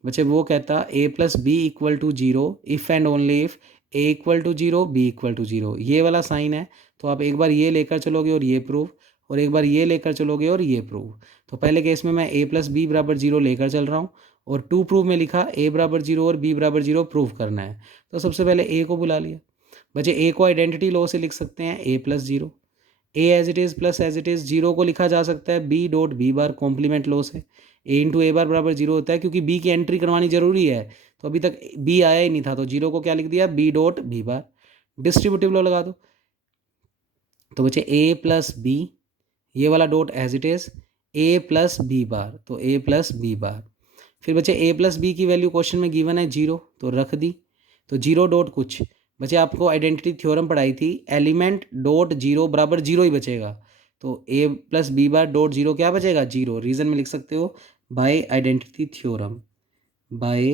बच्चे, वो कहता A plus B equal to 0 if and only if A equal to 0 B equal to 0, ये वाला साइन है। तो आप एक बार ये लेकर चलोगे और ये प्रूव, और एक बार ये लेकर चलोगे और ये प्रूव। तो पहले केस में मैं ए प्लस बी बराबर 0 लेकर चल रहा हूँ, और 2 प्रूव में लिखा ए बराबर 0 और बी बराबर 0 प्रूव करना है। तो सबसे पहले ए को बुला लिया बच्चे, ए को आइडेंटिटी लॉ से लिख सकते हैं A plus 0, A as it is plus as it is, 0 को लिखा जा सकता है B dot B bar complement law से, ए इंटू ए बार बराबर 0 होता है, क्योंकि बी की एंट्री करवानी जरूरी है, तो अभी तक बी आया ही नहीं था, तो 0 को क्या लिख दिया B dot B bar. Distributive law लगा दो, तो बच्चे ए प्लस बी, ये वाला dot as it is, A plus B bar, तो ए प्लस बी बार। फिर बच्चे ए प्लस बी की वैल्यू क्वेश्चन में गिवन है 0, तो रख दी, तो 0 डॉट कुछ बच्चे, आपको आइडेंटिटी थ्योरम पढ़ाई थी, एलिमेंट डॉट 0 बराबर 0 ही बचेगा, तो A plus B bar dot 0 क्या बचेगा 0, रीज़न में लिख सकते हो by identity theorem, by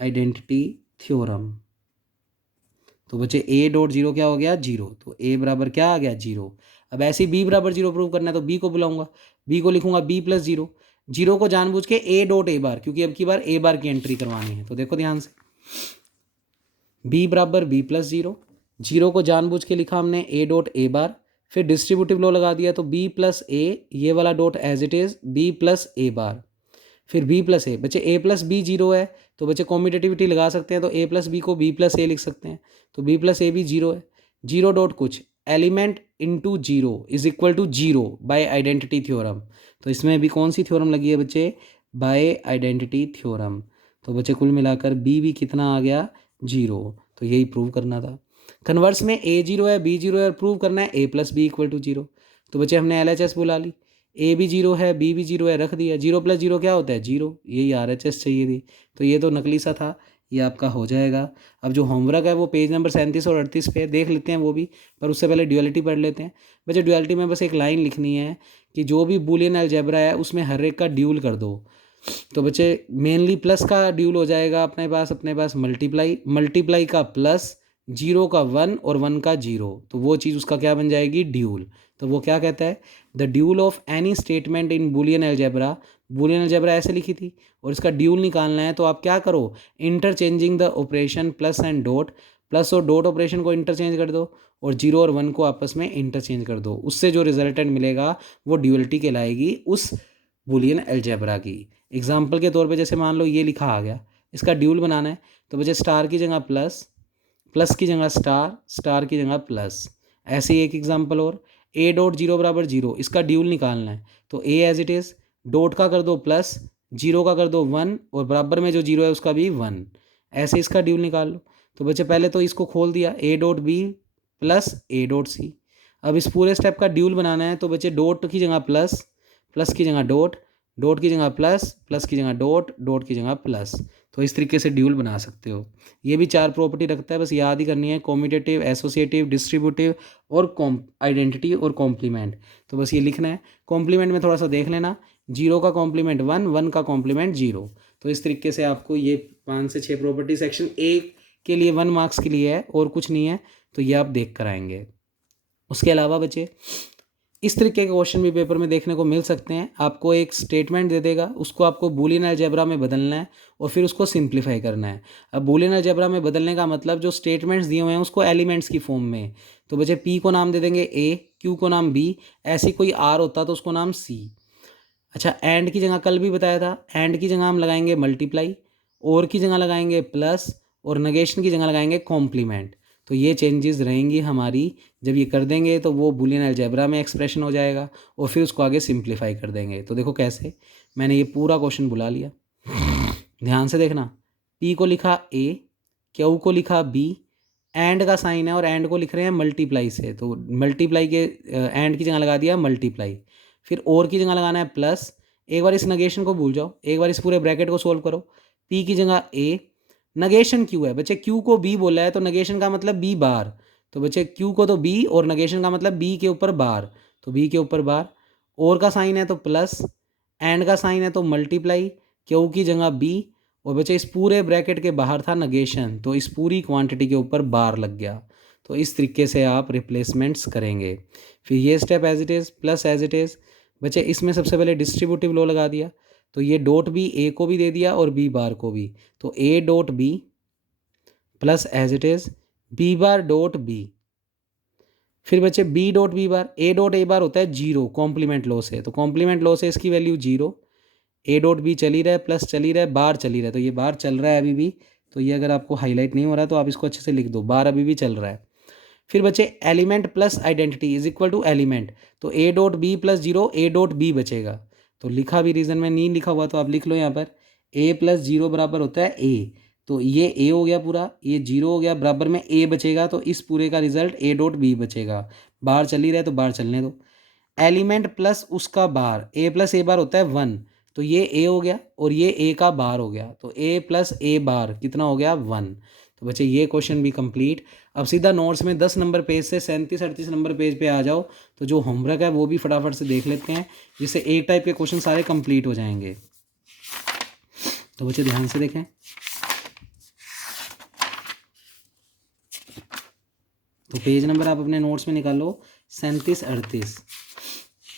identity theorem. तो बच्चे ए डॉट 0 क्या हो गया 0, तो ए बराबर क्या आ गया 0। अब ऐसे ही बी बराबर जीरो प्रूव करना है तो बी को बुलाऊंगा, बी को लिखूंगा बी प्लस जीरो, जीरो को जानबूझ के ए डॉट ए बार, क्योंकि अब की बार ए बार की एंट्री करवानी है। तो देखो ध्यान से, बी बराबर बी प्लस जीरो, जीरो को जानबूझ के लिखा हमने ए डॉट ए बार, फिर डिस्ट्रीब्यूटिव लॉ लगा दिया तो बी प्लस ए, ये वाला dot as it is B plus A bar, फिर बी प्लस ए, बच्चे ए प्लस बी जीरो है तो बच्चे कॉम्पिटेटिविटी लगा सकते हैं, तो ए प्लस बी को बी प्लस ए लिख सकते हैं, तो बी प्लस ए भी जीरो है, जीरो डॉट कुछ element into zero is equal to zero by identity theorem. तो इसमें भी कौन सी थ्योरम लगी है बच्चे, बाय आइडेंटिटी थ्योरम। तो बच्चे कुल मिलाकर बी कितना आ गया, जीरो। तो यही प्रूव करना था। कन्वर्स में ए जीरो है बी जीरो है और प्रूव करना है A plus B equal to zero. तो बच्चे हमने LHS बुला ली, ए भी जीरो है बी भी जीरो है, रख दिया, जीरो प्लस जीरो क्या होता है, जीरो, यही RHS चाहिए थी। तो ये तो नकली सा था, ये आपका हो जाएगा। अब जो होमवर्क है वो पेज नंबर 37 और 38 पे देख लेते हैं वो भी, पर उससे पहले ड्यूअलिटी पढ़ लेते हैं। बच्चे ड्यूअलिटी में बस एक लाइन लिखनी है कि जो भी बूलियन अलजेब्रा है उसमें हर एक का ड्यूल कर दो। तो बच्चे मेनली प्लस का ड्यूल हो जाएगा अपने पास मल्टीप्लाई, मल्टीप्लाई का प्लस, जीरो का वन और वन का जीरो, तो वो चीज़ उसका क्या बन जाएगी, ड्यूल। तो वो क्या कहता है, the dual of any statement in Boolean algebra, Boolean algebra ऐसे लिखी थी और इसका ड्यूल निकालना है, तो आप क्या करो, interchanging the operation plus and dot, plus और डॉट ऑपरेशन को इंटरचेंज कर दो और जीरो और वन को आपस में इंटरचेंज कर दो, उससे जो रिजल्टेंट मिलेगा वो ड्यूअलिटी कहलाएगी उस बूलियन अलजेब्रा की। एग्जाम्पल के तौर पे जैसे मान लो ये लिखा आ गया, इसका ड्यूल बनाना है, तो बच्चे स्टार की जगह प्लस, प्लस की जगह स्टार, स्टार की जगह प्लस। ऐसे ही एक एग्जाम्पल और, ए डॉट जीरो बराबर जीरो, इसका ड्यूल निकालना है, तो ए एज इट इज़, डॉट का कर दो प्लस, जीरो का कर दो वन और बराबर में जो जीरो है उसका भी वन, ऐसे इसका ड्यूल निकाल लो। तो बच्चे पहले तो इसको खोल दिया, A dot B plus A dot C. अब इस पूरे स्टेप का ड्यूल बनाना है, तो बच्चे डॉट की जगह प्लस, प्लस की जगह डॉट, डॉट की जगह प्लस, प्लस की जगह डॉट, डॉट की जगह प्लस। तो इस तरीके से ड्यूल बना सकते हो। ये भी चार प्रॉपर्टी रखता है, बस याद ही करनी है, कॉम्यूटेटिव, एसोसिएटिव, डिस्ट्रीब्यूटिव और आइडेंटिटी और कॉम्प्लीमेंट। तो बस ये लिखना है। कॉम्प्लीमेंट में थोड़ा सा देख लेना, जीरो का कॉम्प्लीमेंट वन, वन का कॉम्प्लीमेंट जीरो। तो इस तरीके से आपको ये 5 से 6 प्रॉपर्टी सेक्शन ए के लिए 1 मार्क्स के लिए है और कुछ नहीं है, तो ये आप देख कर आएंगे। उसके अलावा बच्चे इस तरीके के क्वेश्चन भी पेपर में देखने को मिल सकते हैं। आपको एक स्टेटमेंट दे देगा, उसको आपको बूलियन अलजेब्रा में बदलना है और फिर उसको सिंप्लीफाई करना है। अब बूलियन अलजेब्रा में बदलने का मतलब जो स्टेटमेंट्स दिए हुए हैं उसको एलिमेंट्स की फॉर्म में, तो बच्चे पी को नाम दे देंगे ए, क्यू को नाम बी, ऐसी कोई आर होता तो उसको नाम सी। अच्छा, एंड की जगह कल भी बताया था, एंड की जगह हम लगाएंगे मल्टीप्लाई, और की जगह लगाएंगे प्लस और नेगेशन की जगह लगाएंगे कॉम्प्लीमेंट। तो ये चेंजेस रहेंगी हमारी, जब ये कर देंगे तो वो बूलियन अलजेब्रा में एक्सप्रेशन हो जाएगा और फिर उसको आगे सिंप्लीफाई कर देंगे। तो देखो कैसे, मैंने ये पूरा क्वेश्चन बुला लिया, ध्यान से देखना। पी को लिखा ए, क्यू को लिखा बी, एंड का साइन है और एंड को लिख रहे हैं मल्टीप्लाई से, तो मल्टीप्लाई के एंड की जगह लगा दिया मल्टीप्लाई, फिर और की जगह लगाना है प्लस। एक बार इस नगेशन को भूल जाओ, एक बार इस पूरे ब्रैकेट को सोल्व करो। पी की जगह ए, नगेशन क्यू है बच्चे, क्यू को बी बोला है तो नगेशन का मतलब बी बार, तो बच्चे क्यू को तो बी और नगेशन का मतलब बी के ऊपर बार, तो बी के ऊपर बार। और का साइन है तो प्लस, एंड का साइन है तो मल्टीप्लाई, क्यू की जगह बी, और बच्चे इस पूरे ब्रैकेट के बाहर था नगेशन, तो इस पूरी क्वांटिटी के ऊपर बार लग गया। तो इस तरीके से आप रिप्लेसमेंट्स करेंगे। फिर ये step as it is, plus as it is. बच्चे इसमें सबसे पहले डिस्ट्रीब्यूटिव लॉ लगा दिया, तो ये डॉट बी ए को भी दे दिया और बी बार को भी, तो A dot B plus as it is B bar dot B. फिर बच्चे B dot B bar, A dot A bar होता है जीरो कॉम्प्लीमेंट लॉ से, तो कॉम्प्लीमेंट लॉ से इसकी value zero, A dot B चल ही रहा है, प्लस चल ही रहा है, बार चल ही रहा है, तो ये बार चल रहा है अभी भी, तो ये अगर आपको हाईलाइट नहीं हो रहा है तो आप इसको अच्छे से लिख दो, बार अभी भी चल रहा है। फिर बच्चे element plus identity is equal to element, तो A dot B plus zero, A dot B बचेगा, तो लिखा भी रीजन में नहीं लिखा हुआ तो आप लिख लो यहाँ पर, ए प्लस जीरो बराबर होता है ए, तो ये ए हो गया पूरा, ये जीरो हो गया, बराबर में ए बचेगा, तो इस पूरे का रिजल्ट ए डॉट बी बचेगा। बार चल ही रहा है तो बार चलने दो। एलिमेंट प्लस उसका बार, ए प्लस ए बार होता है वन, तो ये ए हो गया और ये ए का बार हो गया, तो ए प्लस ए बार कितना हो गया, वन। तो बच्चे ये क्वेश्चन भी कंप्लीट। अब सीधा नोट्स में 10 नंबर पेज से 37-38 नंबर पेज पे आ जाओ, तो जो होमवर्क है वो भी फटाफट से देख लेते हैं, जिससे एक टाइप के क्वेश्चन सारे कंप्लीट हो जाएंगे। तो बच्चे ध्यान से देखें, तो पेज नंबर आप अपने नोट्स में निकालो 37 38।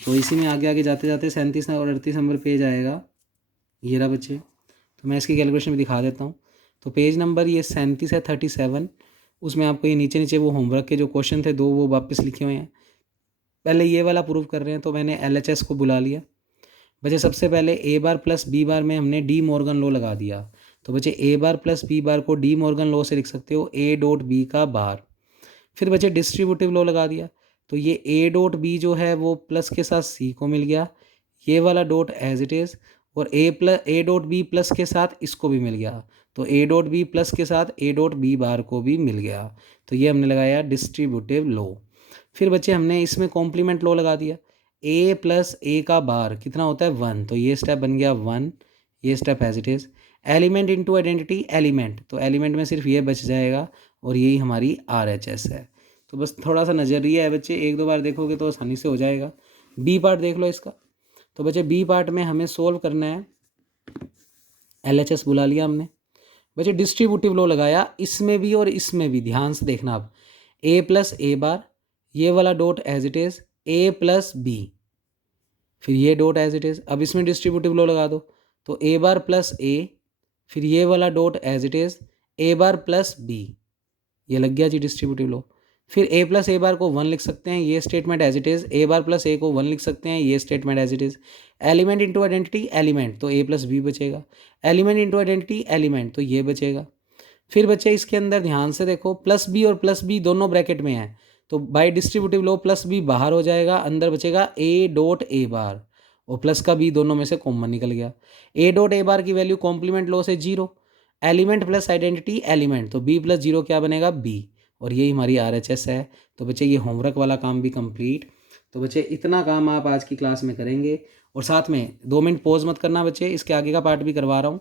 तो इसी में आगे आगे जाते जाते 37 और 38 नंबर पेज आएगा, ये रहा बच्चे। तो मैं इसकी कैलकुलेशन भी दिखा देता हूँ। तो पेज नंबर ये 37 है 37, उसमें आपको ये नीचे नीचे वो होमवर्क के जो क्वेश्चन थे 2 वो वापस लिखे हुए हैं। पहले ये वाला प्रूव कर रहे हैं, तो मैंने LHS को बुला लिया। बच्चे सबसे पहले ए बार प्लस बी बार में हमने डी मॉर्गन लॉ लगा दिया। तो बच्चे ए बार प्लस बी बार को डी मॉर्गन लॉ से लिख सकते हो ए डॉट बी का बार। फिर बच्चे डिस्ट्रीब्यूटिव लॉ लगा दिया। तो ये ए डॉट बी जो है वो प्लस के साथ सी को मिल गया, ये वाला डॉट एज इट इज़, और ए डॉट बी प्लस के साथ इसको भी मिल गया। तो ए डॉट बी प्लस के साथ ए डॉट बी बार को भी मिल गया। तो ये हमने लगाया डिस्ट्रीब्यूटिव लॉ। फिर बच्चे हमने इसमें कॉम्प्लीमेंट लॉ लगा दिया। ए प्लस ए का बार कितना होता है 1, तो ये स्टेप बन गया 1, ये step as it is. Element into identity element, तो एलिमेंट में सिर्फ ये बच जाएगा और यही हमारी RHS है। तो बस थोड़ा सा नज़रिया है बच्चे, 1-2 बार देखोगे तो आसानी से हो जाएगा। बी पार्ट देख लो इसका। तो बच्चे बी पार्ट में हमें सोल्व करना है, LHS बुला लिया हमने। बच्चे डिस्ट्रीब्यूटिव लॉ लगाया इसमें भी और इसमें भी, ध्यान से देखना आप। ए प्लस ए बार, ये वाला dot as it is, A plus B, फिर ये डॉट एज इट इज़। अब इसमें डिस्ट्रीब्यूटिव लॉ लगा दो, तो ए बार प्लस ए, फिर ये वाला dot as it is, A bar plus B, ये लग गया जी डिस्ट्रीब्यूटिव लॉ। फिर ए प्लस ए बार को 1 लिख सकते हैं, ये statement as it is. A bar plus A को 1 लिख सकते हैं, ये statement as it is. Element into identity element, तो ए प्लस बी बचेगा। एलिमेंट इंटू आइडेंटिटी एलिमेंट, तो ये बचेगा। फिर बच्चे इसके अंदर ध्यान से देखो, प्लस बी और प्लस बी दोनों ब्रैकेट में है, तो by distributive law plus B बाहर हो जाएगा, अंदर बचेगा ए डॉट ए बार, और प्लस का बी दोनों में से कॉमन निकल गया। ए डॉट ए बार की वैल्यू कॉम्प्लीमेंट लॉ से 0, एलिमेंट प्लस आइडेंटिटी एलिमेंट, तो बी प्लस 0 क्या बनेगा बी, और यही हमारी RHS है। तो बच्चे ये होमवर्क वाला काम भी कंप्लीट। तो बच्चे इतना काम आप आज की क्लास में करेंगे, और साथ में 2 मिनट पॉज मत करना बच्चे, इसके आगे का पार्ट भी करवा रहा हूँ।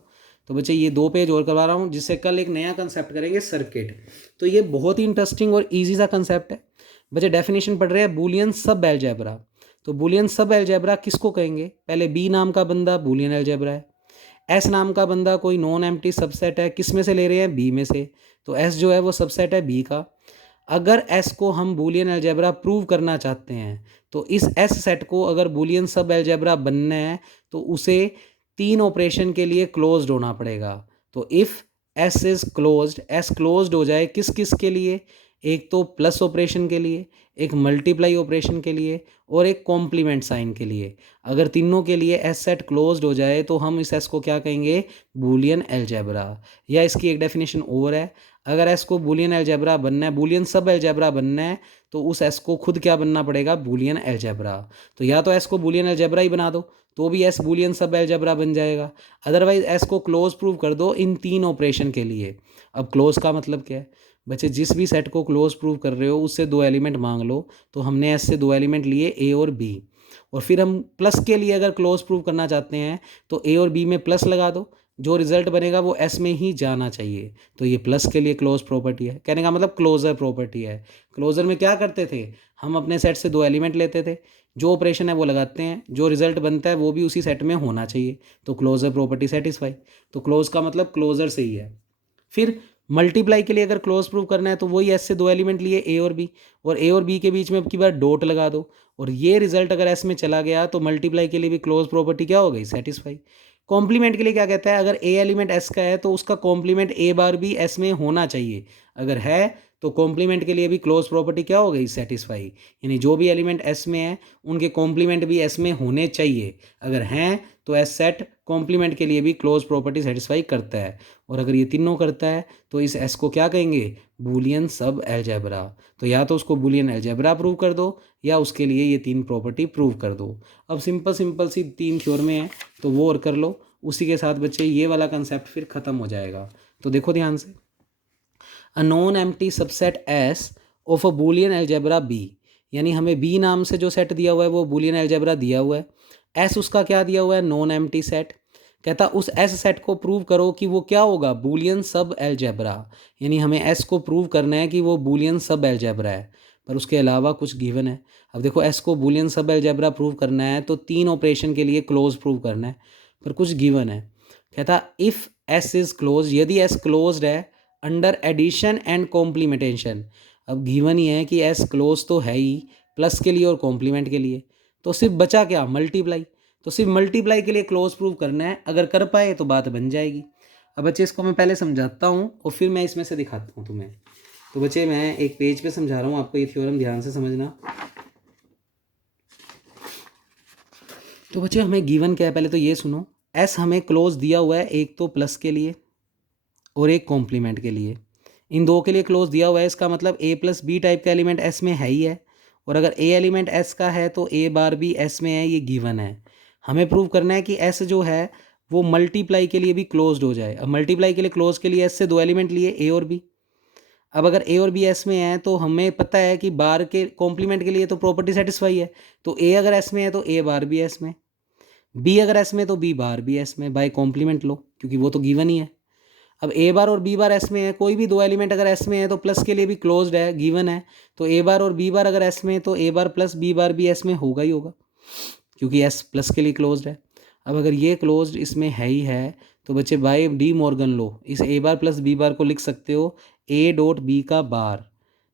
तो बच्चे ये 2 पेज और करवा रहा हूँ, जिससे कल एक नया कंसेप्ट करेंगे सर्किट। तो ये बहुत ही इंटरेस्टिंग और ईजी सा कंसेप्ट है। बच्चे डेफिनेशन पढ़ रहे हैं बूलियन सब एलजेब्रा। तो बूलियन सब एलजेब्रा किसको कहेंगे? पहले बी नाम का बंदा बूलियन एलजेब्रा है, एस नाम का बंदा कोई नॉन एम्प्टी सबसेट है, किस में से ले रहे हैं? बी में से। तो एस जो है वो सबसेट है बी का। अगर एस को हम बूलियन एलजेब्रा प्रूव करना चाहते हैं, तो इस एस सेट को अगर बूलियन सब एलजेब्रा बनना है तो उसे 3 ऑपरेशन के लिए क्लोज्ड होना पड़ेगा। तो if S is closed, S closed हो जाए किस किस के लिए? एक तो प्लस ऑपरेशन के लिए, एक मल्टीप्लाई ऑपरेशन के लिए, और एक कॉम्प्लीमेंट साइन के लिए। अगर तीनों के लिए एस सेट क्लोज्ड हो जाए तो हम इस एस को क्या कहेंगे? Boolean algebra. या इसकी एक डेफिनेशन और है, अगर एस को बूलियन एलजेब्रा बनना है, बूलियन सब एलजेब्रा बनना है, तो उस एस को खुद क्या बनना पड़ेगा? Boolean algebra. तो या तो एस को बूलियन एलजेब्रा ही बना दो, तो भी एस बूलियन सब एलजेब्रा बन जाएगा। अदरवाइज एस को क्लोज प्रूव कर दो इन 3 ऑपरेशन के लिए। अब क्लोज का मतलब क्या है? बच्चे जिस भी सेट को क्लोज प्रूव कर रहे हो उससे 2 एलिमेंट मांग लो। तो हमने एस से 2 एलिमेंट लिए, ए और बी। और फिर हम प्लस के लिए अगर क्लोज प्रूव करना चाहते हैं तो ए और बी में प्लस लगा दो, जो रिजल्ट बनेगा वो एस में ही जाना चाहिए। तो ये प्लस के लिए क्लोज प्रॉपर्टी है, कहने का मतलब क्लोजर प्रॉपर्टी है। क्लोजर में क्या करते थे? हम अपने सेट से 2 एलिमेंट लेते थे, जो ऑपरेशन है वो लगाते हैं, जो रिजल्ट बनता है वो भी उसी सेट में होना चाहिए। तो क्लोजर प्रॉपर्टी सेटिस्फाई। तो क्लोज का मतलब क्लोजर से ही है। फिर मल्टीप्लाई के लिए अगर क्लोज प्रूव करना है तो वही एस से 2 एलिमेंट लिए, ए और बी, और ए और बी के बीच में अब की बार डॉट लगा दो, और ये रिजल्ट अगर एस में चला गया तो मल्टीप्लाई के लिए भी क्लोज प्रॉपर्टी क्या हो गई? सेटिस्फाई। कॉम्प्लीमेंट के लिए क्या कहता है? अगर ए एलिमेंट एस का है तो उसका कॉम्प्लीमेंट ए बार भी एस में होना चाहिए। अगर है तो कॉम्प्लीमेंट के लिए भी क्लोज प्रॉपर्टी क्या हो गई? सेटिस्फाई। यानी जो भी एलिमेंट एस में है उनके कॉम्प्लीमेंट भी एस में होने चाहिए। अगर हैं तो एस सेट कॉम्प्लीमेंट के लिए भी क्लोज प्रॉपर्टी सेटिस्फाई करता है। और अगर ये तीनों करता है तो इस एस को क्या कहेंगे? बूलियन सब एलजेब्रा। तो या तो उसको बूलियन एलजेब्रा प्रूव कर दो या उसके लिए ये 3 प्रॉपर्टी प्रूव कर दो। अब सिंपल सिंपल सी 3 थ्योरम है तो वो और कर लो। उसी के साथ बच्चे ये वाला कंसेप्ट फिर ख़त्म हो जाएगा। तो देखो ध्यान से, a non empty subset S of a Boolean algebra B, यानी हमें बी नाम से जो सेट दिया हुआ है वो बूलियन एलजेब्रा दिया हुआ है। एस उसका क्या दिया हुआ है? Non empty set. कहता उस एस सेट को प्रूव करो कि वो क्या होगा? बूलियन सब एलजेब्रा। यानी हमें एस को प्रूव करना है कि वो बूलियन सब एलजेब्रा है, पर उसके अलावा कुछ गिवन है। अब देखो एस को बूलियन सब एलजेब्रा प्रूव करना है तो 3 ऑपरेशन के लिए क्लोज प्रूव करना है, पर कुछ गिवन है। कहता इफ़ एस इज़ क्लोज, यदि एस क्लोज्ड है अंडर एडिशन एंड कॉम्प्लीमेंटेशन। अब गिवन ही है कि एस क्लोज तो है ही, प्लस के लिए और कॉम्प्लीमेंट के लिए। तो सिर्फ बचा क्या, मल्टीप्लाई। तो सिर्फ मल्टीप्लाई के लिए क्लोज प्रूव करना है, अगर कर पाए तो बात बन जाएगी। अब बच्चे इसको मैं पहले समझाता हूँ और फिर मैं इसमें से दिखाता हूँ तुम्हें। तो बच्चे मैं एक पेज पे समझा रहा हूँ आपको, ये थ्योरम ध्यान से समझना। तो बच्चे हमें गिवन क्या है, पहले तो ये सुनो। एस हमें क्लोज दिया हुआ है, एक तो प्लस के लिए और एक कॉम्प्लीमेंट के लिए। इन दो के लिए क्लोज दिया हुआ है, इसका मतलब ए प्लस बी टाइप का एलिमेंट एस में है ही है। और अगर ए एलिमेंट एस का है तो ए बार भी एस में है, ये गिवन है। हमें प्रूव करना है कि एस जो है वो मल्टीप्लाई के लिए भी क्लोज्ड हो जाए। अब मल्टीप्लाई के लिए क्लोज के लिए एस से दो एलिमेंट लिए, ए और बी। अब अगर ए और बी एस में है तो हमें पता है कि बार के कॉम्प्लीमेंट के लिए तो प्रॉपर्टी सेटिस्फाई है। तो ए अगर एस में है तो ए बार भी एस में, बी अगर एस में तो बी बार भी एस में, बाय कॉम्प्लीमेंट लो, क्योंकि वो तो गिवन ही है। अब ए बार और बी बार एस में है, कोई भी दो एलिमेंट अगर एस में है तो प्लस के लिए भी क्लोज्ड है, गिवन है। तो ए बार और बी बार अगर एस में है तो ए बार प्लस बी बार भी एस में होगा ही होगा, क्योंकि एस प्लस के लिए क्लोज्ड है। अब अगर ये क्लोज्ड इसमें है ही है तो बच्चे बाय डी मॉर्गन लो इस ए बार प्लस बी बार को लिख सकते हो ए डॉट बी का bar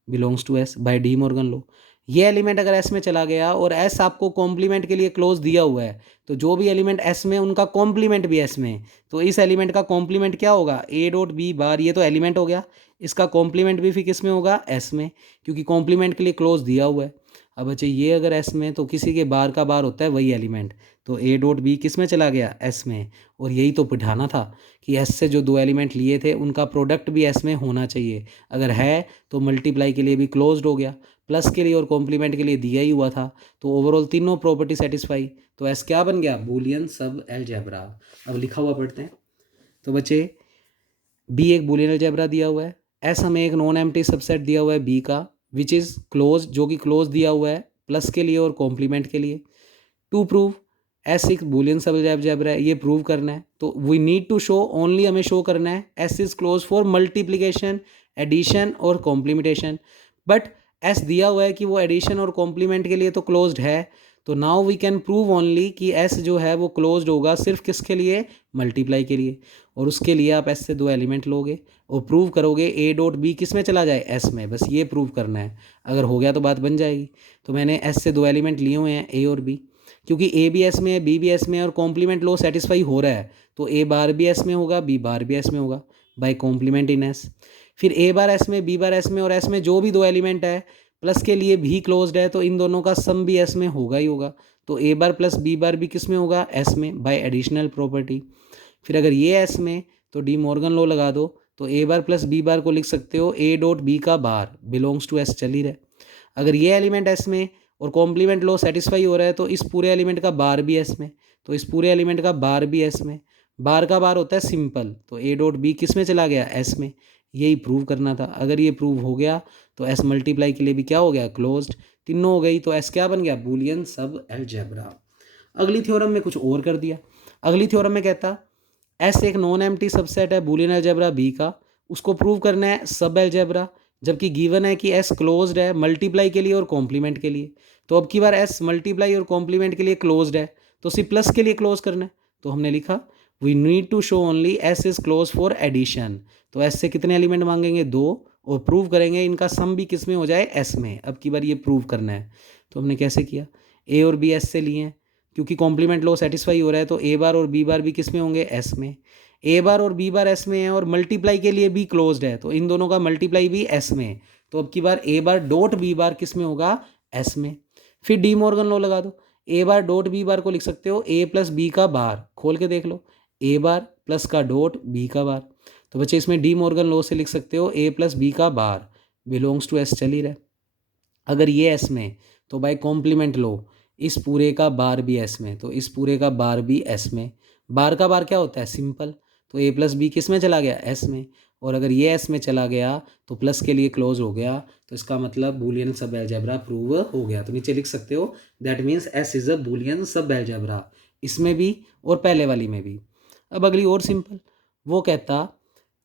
belongs to S by De Morgan law. ये एलिमेंट अगर एस में चला गया और एस आपको कॉम्प्लीमेंट के लिए क्लोज दिया हुआ है, तो जो भी एलिमेंट एस में उनका कॉम्प्लीमेंट भी एस में, तो इस एलिमेंट का कॉम्प्लीमेंट क्या होगा, ए डॉट बी बार। ये तो एलिमेंट हो गया, इसका कॉम्प्लीमेंट भी फिर किस में होगा, एस में, क्योंकि कॉम्प्लीमेंट के लिए क्लोज दिया हुआ है। अब बच्चे ये अगर एस में तो किसी के बार का बार होता है वही एलिमेंट, तो ए डॉट बी किस में चला गया, एस में। और यही तो बिठाना था कि एस से जो दो एलिमेंट लिए थे उनका प्रोडक्ट भी एस में होना चाहिए। अगर है तो मल्टीप्लाई के लिए भी क्लोज्ड हो गया, प्लस के लिए और कॉम्प्लीमेंट के लिए दिया ही हुआ था, तो ओवरऑल तीनों प्रॉपर्टी सेटिस्फाई। तो एस क्या बन गया, बूलियन सब अलजेब्रा। अब लिखा हुआ पढ़ते हैं। तो बच्चे बी एक बूलियन अलजेब्रा दिया हुआ है, एस हमें एक नॉन एम्प्टी सबसेट दिया हुआ है बी का, विच इज़ क्लोज, जो कि क्लोज दिया हुआ है प्लस के लिए और कॉम्प्लीमेंट के लिए। टू प्रूव एस एक बूलियन सब अलजेब्रा है, ये प्रूव करना है। तो we need to show, only हमें शो करना है S is close for multiplication, addition और कॉम्प्लीमेंटेशन। बट एस दिया हुआ है कि वो एडिशन और कॉम्प्लीमेंट के लिए तो क्लोज्ड है, तो now we can prove only कि एस जो है वो क्लोज्ड होगा सिर्फ किसके लिए, मल्टीप्लाई के लिए। और उसके लिए आप एस से दो एलिमेंट लोगे और प्रूव करोगे ए डॉट बी किस में चला जाए, एस में। बस ये प्रूव करना है, अगर हो गया तो बात बन जाएगी। तो मैंने एस से दो एलिमेंट लिए हुए हैं, ए और बी, क्योंकि ए भी एस में है बी भी एस में है और कॉम्प्लीमेंट लो सेटिस्फाई हो रहा है, तो ए बार भी एस में होगा बी बार भी एस में होगा बाय कॉम्प्लीमेंट इन एस। फिर ए बार एस में बी बार एस में और एस में जो भी दो एलिमेंट है प्लस के लिए भी क्लोज्ड है, तो इन दोनों का सम भी एस में होगा ही होगा। तो ए बार प्लस बी बार भी किस में होगा, एस में, बाय एडिशनल प्रॉपर्टी। फिर अगर ये एस में तो डी मॉर्गन लॉ लगा दो, तो ए बार प्लस बी बार को लिख सकते हो ए डॉट बी का बार बिलोंग्स टू एस चल ही रहे। अगर ये एलिमेंट एस में और कॉम्प्लीमेंट लॉ सेटिस्फाई हो रहा है तो इस पूरे एलिमेंट का बार भी एस में, तो इस पूरे एलिमेंट का बार भी एस में। बार का बार होता है सिंपल, तो ए डॉट बी किस में चला गया, एस में। यही प्रूव करना था। अगर ये प्रूव हो गया तो एस मल्टीप्लाई के लिए भी क्या हो गया, क्लोज्ड। तीनों हो गई तो एस क्या बन गया, बूलियन सब अलजेब्रा। अगली थ्योरम में कुछ और कर दिया। अगली थ्योरम में कहता एस एक नॉन एम्प्टी सबसेट है बूलियन अलजेब्रा बी का, उसको प्रूव करना है सब अलजेब्रा, जबकि गिवन है कि एस क्लोज्ड है मल्टीप्लाई के लिए और कॉम्प्लीमेंट के लिए। तो अब की बार एस मल्टीप्लाई और कॉम्प्लीमेंट के लिए क्लोज्ड है, तो सिर्फ प्लस के लिए क्लोज करना है। तो हमने लिखा we need to show only S is close for addition. तो एस से कितने एलिमेंट मांगेंगे, दो, और प्रूव करेंगे इनका सम भी किस में हो जाए, एस में। अब की बार ये प्रूव करना है। तो हमने कैसे किया, ए और बी एस से लिए हैं, क्योंकि कॉम्प्लीमेंट लॉ सेटिस्फाई हो रहा है, तो ए बार और बी बार भी किस में होंगे, एस में। ए बार और बी बार एस में है और मल्टीप्लाई के लिए भी क्लोज्ड है, तो इन दोनों का मल्टीप्लाई भी एस में। तो अब की बार ए बार डॉट बी बार किस में होगा, एस में। फिर डी मॉर्गन लॉ लगा दो, ए बार डॉट बी बार को लिख सकते हो ए प्लस बी का बार, खोल के देख लो, ए बार प्लस का डॉट बी का बार। तो बच्चे इसमें डी मॉर्गन लॉ से लिख सकते हो ए प्लस बी का बार बिलोंग्स टू एस चल ही रहा। अगर ये एस में तो बाय कॉम्प्लीमेंट लो इस पूरे का बार भी एस में, तो इस पूरे का बार भी एस में। बार का बार क्या होता है, सिंपल, तो ए प्लस बी किस में चला गया, एस में। और अगर ये एस में चला गया तो प्लस के लिए क्लोज हो गया, तो इसका मतलब बूलियन सब अलजेब्रा प्रूव हो गया। तो नीचे लिख सकते हो that means S is a Boolean सब अलजेब्रा, इसमें भी और पहले वाली में भी। अब अगली और सिंपल, वो कहता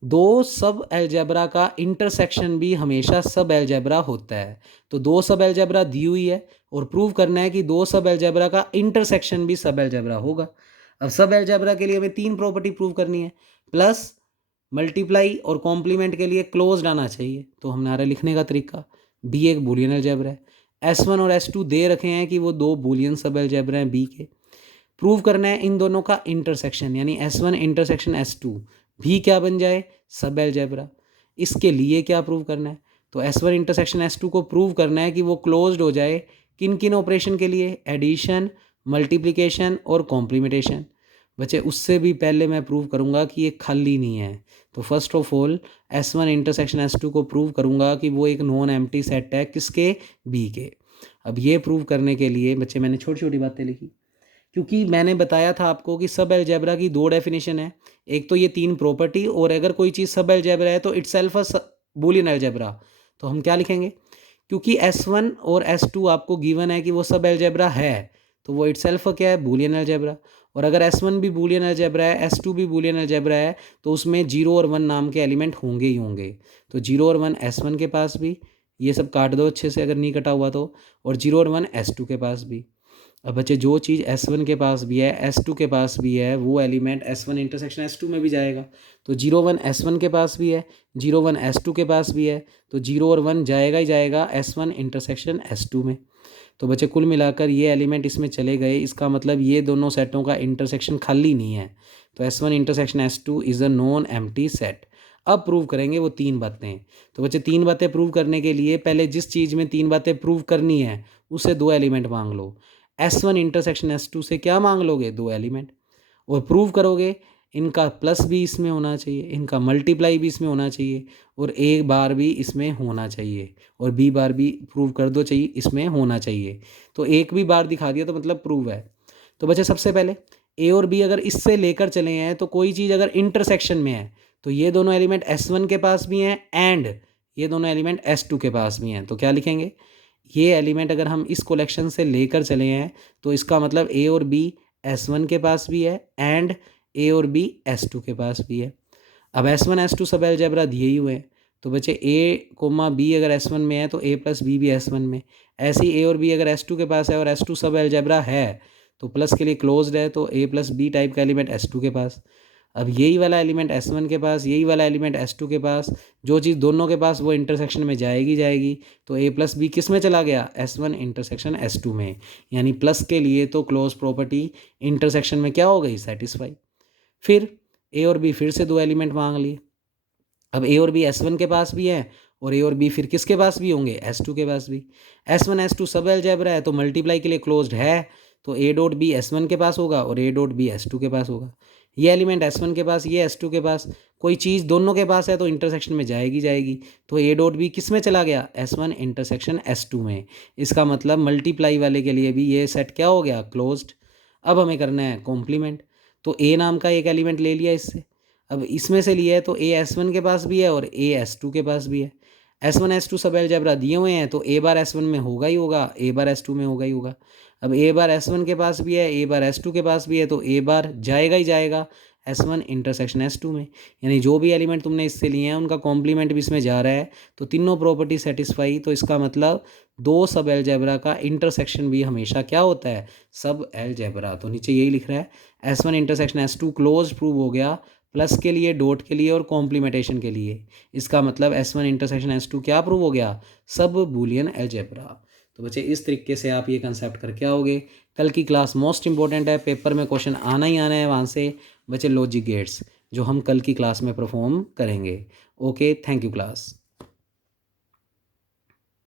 दो सब अलजेब्रा का इंटरसेक्शन भी हमेशा सब अलजेब्रा होता है। तो दो सब अलजेब्रा दी हुई है और प्रूव करना है कि दो सब अलजेब्रा का इंटरसेक्शन भी सब अलजेब्रा होगा। अब सब अलजेब्रा के लिए हमें तीन प्रॉपर्टी प्रूव करनी है, प्लस मल्टीप्लाई और कॉम्प्लीमेंट के लिए क्लोज्ड आना चाहिए। तो हमारा लिखने का तरीका, बी एक बूलियन अलजेब्रा है, S1 और S2 दे रखे हैं कि वो दो बूलियन सब अलजेब्रा हैं बी के। प्रूव करना है इन दोनों का इंटरसेक्शन, यानी S1 इंटरसेक्शन S2 भी क्या बन जाए, सब अलजेब्रा। इसके लिए क्या प्रूव करना है, तो S1 इंटरसेक्शन S2 को प्रूव करना है कि वो क्लोज्ड हो जाए किन किन ऑपरेशन के लिए, एडिशन, मल्टीप्लिकेशन और कॉम्प्लीमेंटेशन। बच्चे उससे भी पहले मैं प्रूव करूंगा कि ये खाली नहीं है। तो first of all S1 intersection S2 को प्रूव करूंगा कि वो एक नॉन एम्प्टी सेट है, किसके, बी के। अब ये प्रूव करने के लिए बच्चे मैंने छोटी छोटी बातें लिखी, क्योंकि मैंने बताया था आपको कि सब अलजेब्रा की दो डेफिनेशन है। एक तो ये तीन प्रॉपर्टी, और अगर कोई चीज़ सब अलजेब्रा है तो इटसेल्फ अ बूलियन अलजेब्रा। तो हम क्या लिखेंगे, क्योंकि S1 और S2 आपको गिवन है कि वो सब अलजेब्रा है, तो वो इटसेल्फ क्या है, बूलियन अलजेब्रा। और अगर S1 भी बूलियन अलजेब्रा है, S2 भी बूलियन अलजेब्रा है, तो उसमें 0 और 1 नाम के एलिमेंट होंगे ही होंगे। तो 0 और 1 S1 के पास भी, ये सब काट दो अच्छे से अगर नहीं कटा हुआ तो, और 0 और 1 S2 के पास भी। अब बच्चे जो चीज़ S1 के पास भी है, S2 के पास भी है, वो एलिमेंट S1 इंटरसेक्शन S2 में भी जाएगा। तो 0 1 S1 के पास भी है, 0 1 S2 के पास भी है, तो 0 और 1 जाएगा ही जाएगा S1 इंटरसेक्शन S2 में। तो बच्चे कुल मिलाकर ये एलिमेंट इसमें चले गए, इसका मतलब ये दोनों सेटों का इंटरसेक्शन खाली नहीं है। तो S1 intersection S2 is a non empty set. अब प्रूव करेंगे वो तीन बातें। तो बच्चे तीन बातें प्रूव करने के लिए पहले जिस चीज़ में तीन बातें प्रूव करनी है उससे दो एलिमेंट मांग लो। S1 इंटरसेक्शन S2 से क्या मांग लोगे, दो एलिमेंट, और प्रूव करोगे इनका प्लस भी इसमें होना चाहिए, इनका मल्टीप्लाई भी इसमें होना चाहिए, और एक बार भी इसमें होना चाहिए, और बी बार भी प्रूव कर दो चाहिए इसमें होना चाहिए। तो एक भी बार दिखा दिया तो मतलब प्रूव है। तो बच्चे सबसे पहले ए और बी अगर इससे लेकर चले हैं, तो कोई चीज़ अगर इंटरसेक्शन में है तो ये दोनों एलिमेंट S1 के पास भी हैं एंड ये दोनों एलिमेंट S2 के पास भी हैं। तो क्या लिखेंगे, ये एलिमेंट अगर हम इस कलेक्शन से लेकर चले हैं तो इसका मतलब ए और बी S1 के पास भी है एंड ए और बी S2 के पास भी है। अब S1 S2 सब अलजेब्रा दिए ही हुए हैं, तो बच्चे ए कोमा बी अगर S1 में है तो ए प्लस बी भी S1 में। ऐसे ही ए और बी अगर S2 के पास है और S2 सब अलजेब्रा है तो प्लस के लिए क्लोज्ड है, तो ए प्लस बी टाइप का एलिमेंट S2 के पास। अब यही वाला एलिमेंट S1 के पास, यही वाला एलिमेंट S2 के पास, जो चीज़ दोनों के पास वो इंटरसेक्शन में जाएगी जाएगी। तो ए प्लस बी किस में चला गया, S1 इंटरसेक्शन S2 में, यानी प्लस के लिए तो क्लोज प्रॉपर्टी इंटरसेक्शन में क्या हो गई, सेटिस्फाई। फिर ए और बी फिर से दो एलिमेंट मांग लिए। अब ए और बी S1 के पास भी है और ए और बी फिर किसके पास भी होंगे, S2 के पास भी। S1 S2 सब अलजेब्रा है तो मल्टीप्लाई के लिए क्लोज्ड है, तो ए डॉट बी S1 के पास होगा और ए डॉट बी S2 के पास होगा। ये एलिमेंट S1 के पास, ये S2 के पास, कोई चीज़ दोनों के पास है तो इंटरसेक्शन में जाएगी जाएगी। तो ए डॉट बी किस में चला गया, S1 इंटरसेक्शन S2 में। इसका मतलब मल्टीप्लाई वाले के लिए भी ये सेट क्या हो गया, क्लोज्ड। अब हमें करना है कॉम्प्लीमेंट। तो ए नाम का एक एलिमेंट ले लिया इससे, अब इसमें से लिया है तो ए S1 के पास भी है और ए S2 के पास भी है। S1 S2 सब अलजेब्रा दिए हुए हैं तो ए बार S1 में होगा ही होगा, ए बार S2 में होगा ही होगा। अब ए बार S1 के पास भी है, ए बार S2 के पास भी है, तो ए बार जाएगा ही जाएगा S1 इंटरसेक्शन S2 में। यानी जो भी एलिमेंट तुमने इससे लिए हैं उनका कॉम्प्लीमेंट भी इसमें जा रहा है, तो तीनों प्रॉपर्टी सेटिस्फाई। तो इसका मतलब दो सब अलजेब्रा का इंटरसेक्शन भी हमेशा क्या होता है, सब अलजेब्रा। तो नीचे यही लिख रहा है S1 intersection S2 close prove हो गया, प्लस के लिए, डॉट के लिए और कॉम्प्लीमेंटेशन के लिए। इसका मतलब S1 इंटरसेक्शन S2 क्या प्रूव हो गया, सब बूलियन अलजेब्रा। तो बच्चे इस तरीके से आप ये कंसेप्ट करके आओगे। कल की क्लास मोस्ट इंपॉर्टेंट है, पेपर में क्वेश्चन आना ही आना है वहाँ से बच्चे, लॉजिक गेट्स जो हम कल की क्लास में परफॉर्म करेंगे। Okay, thank you class.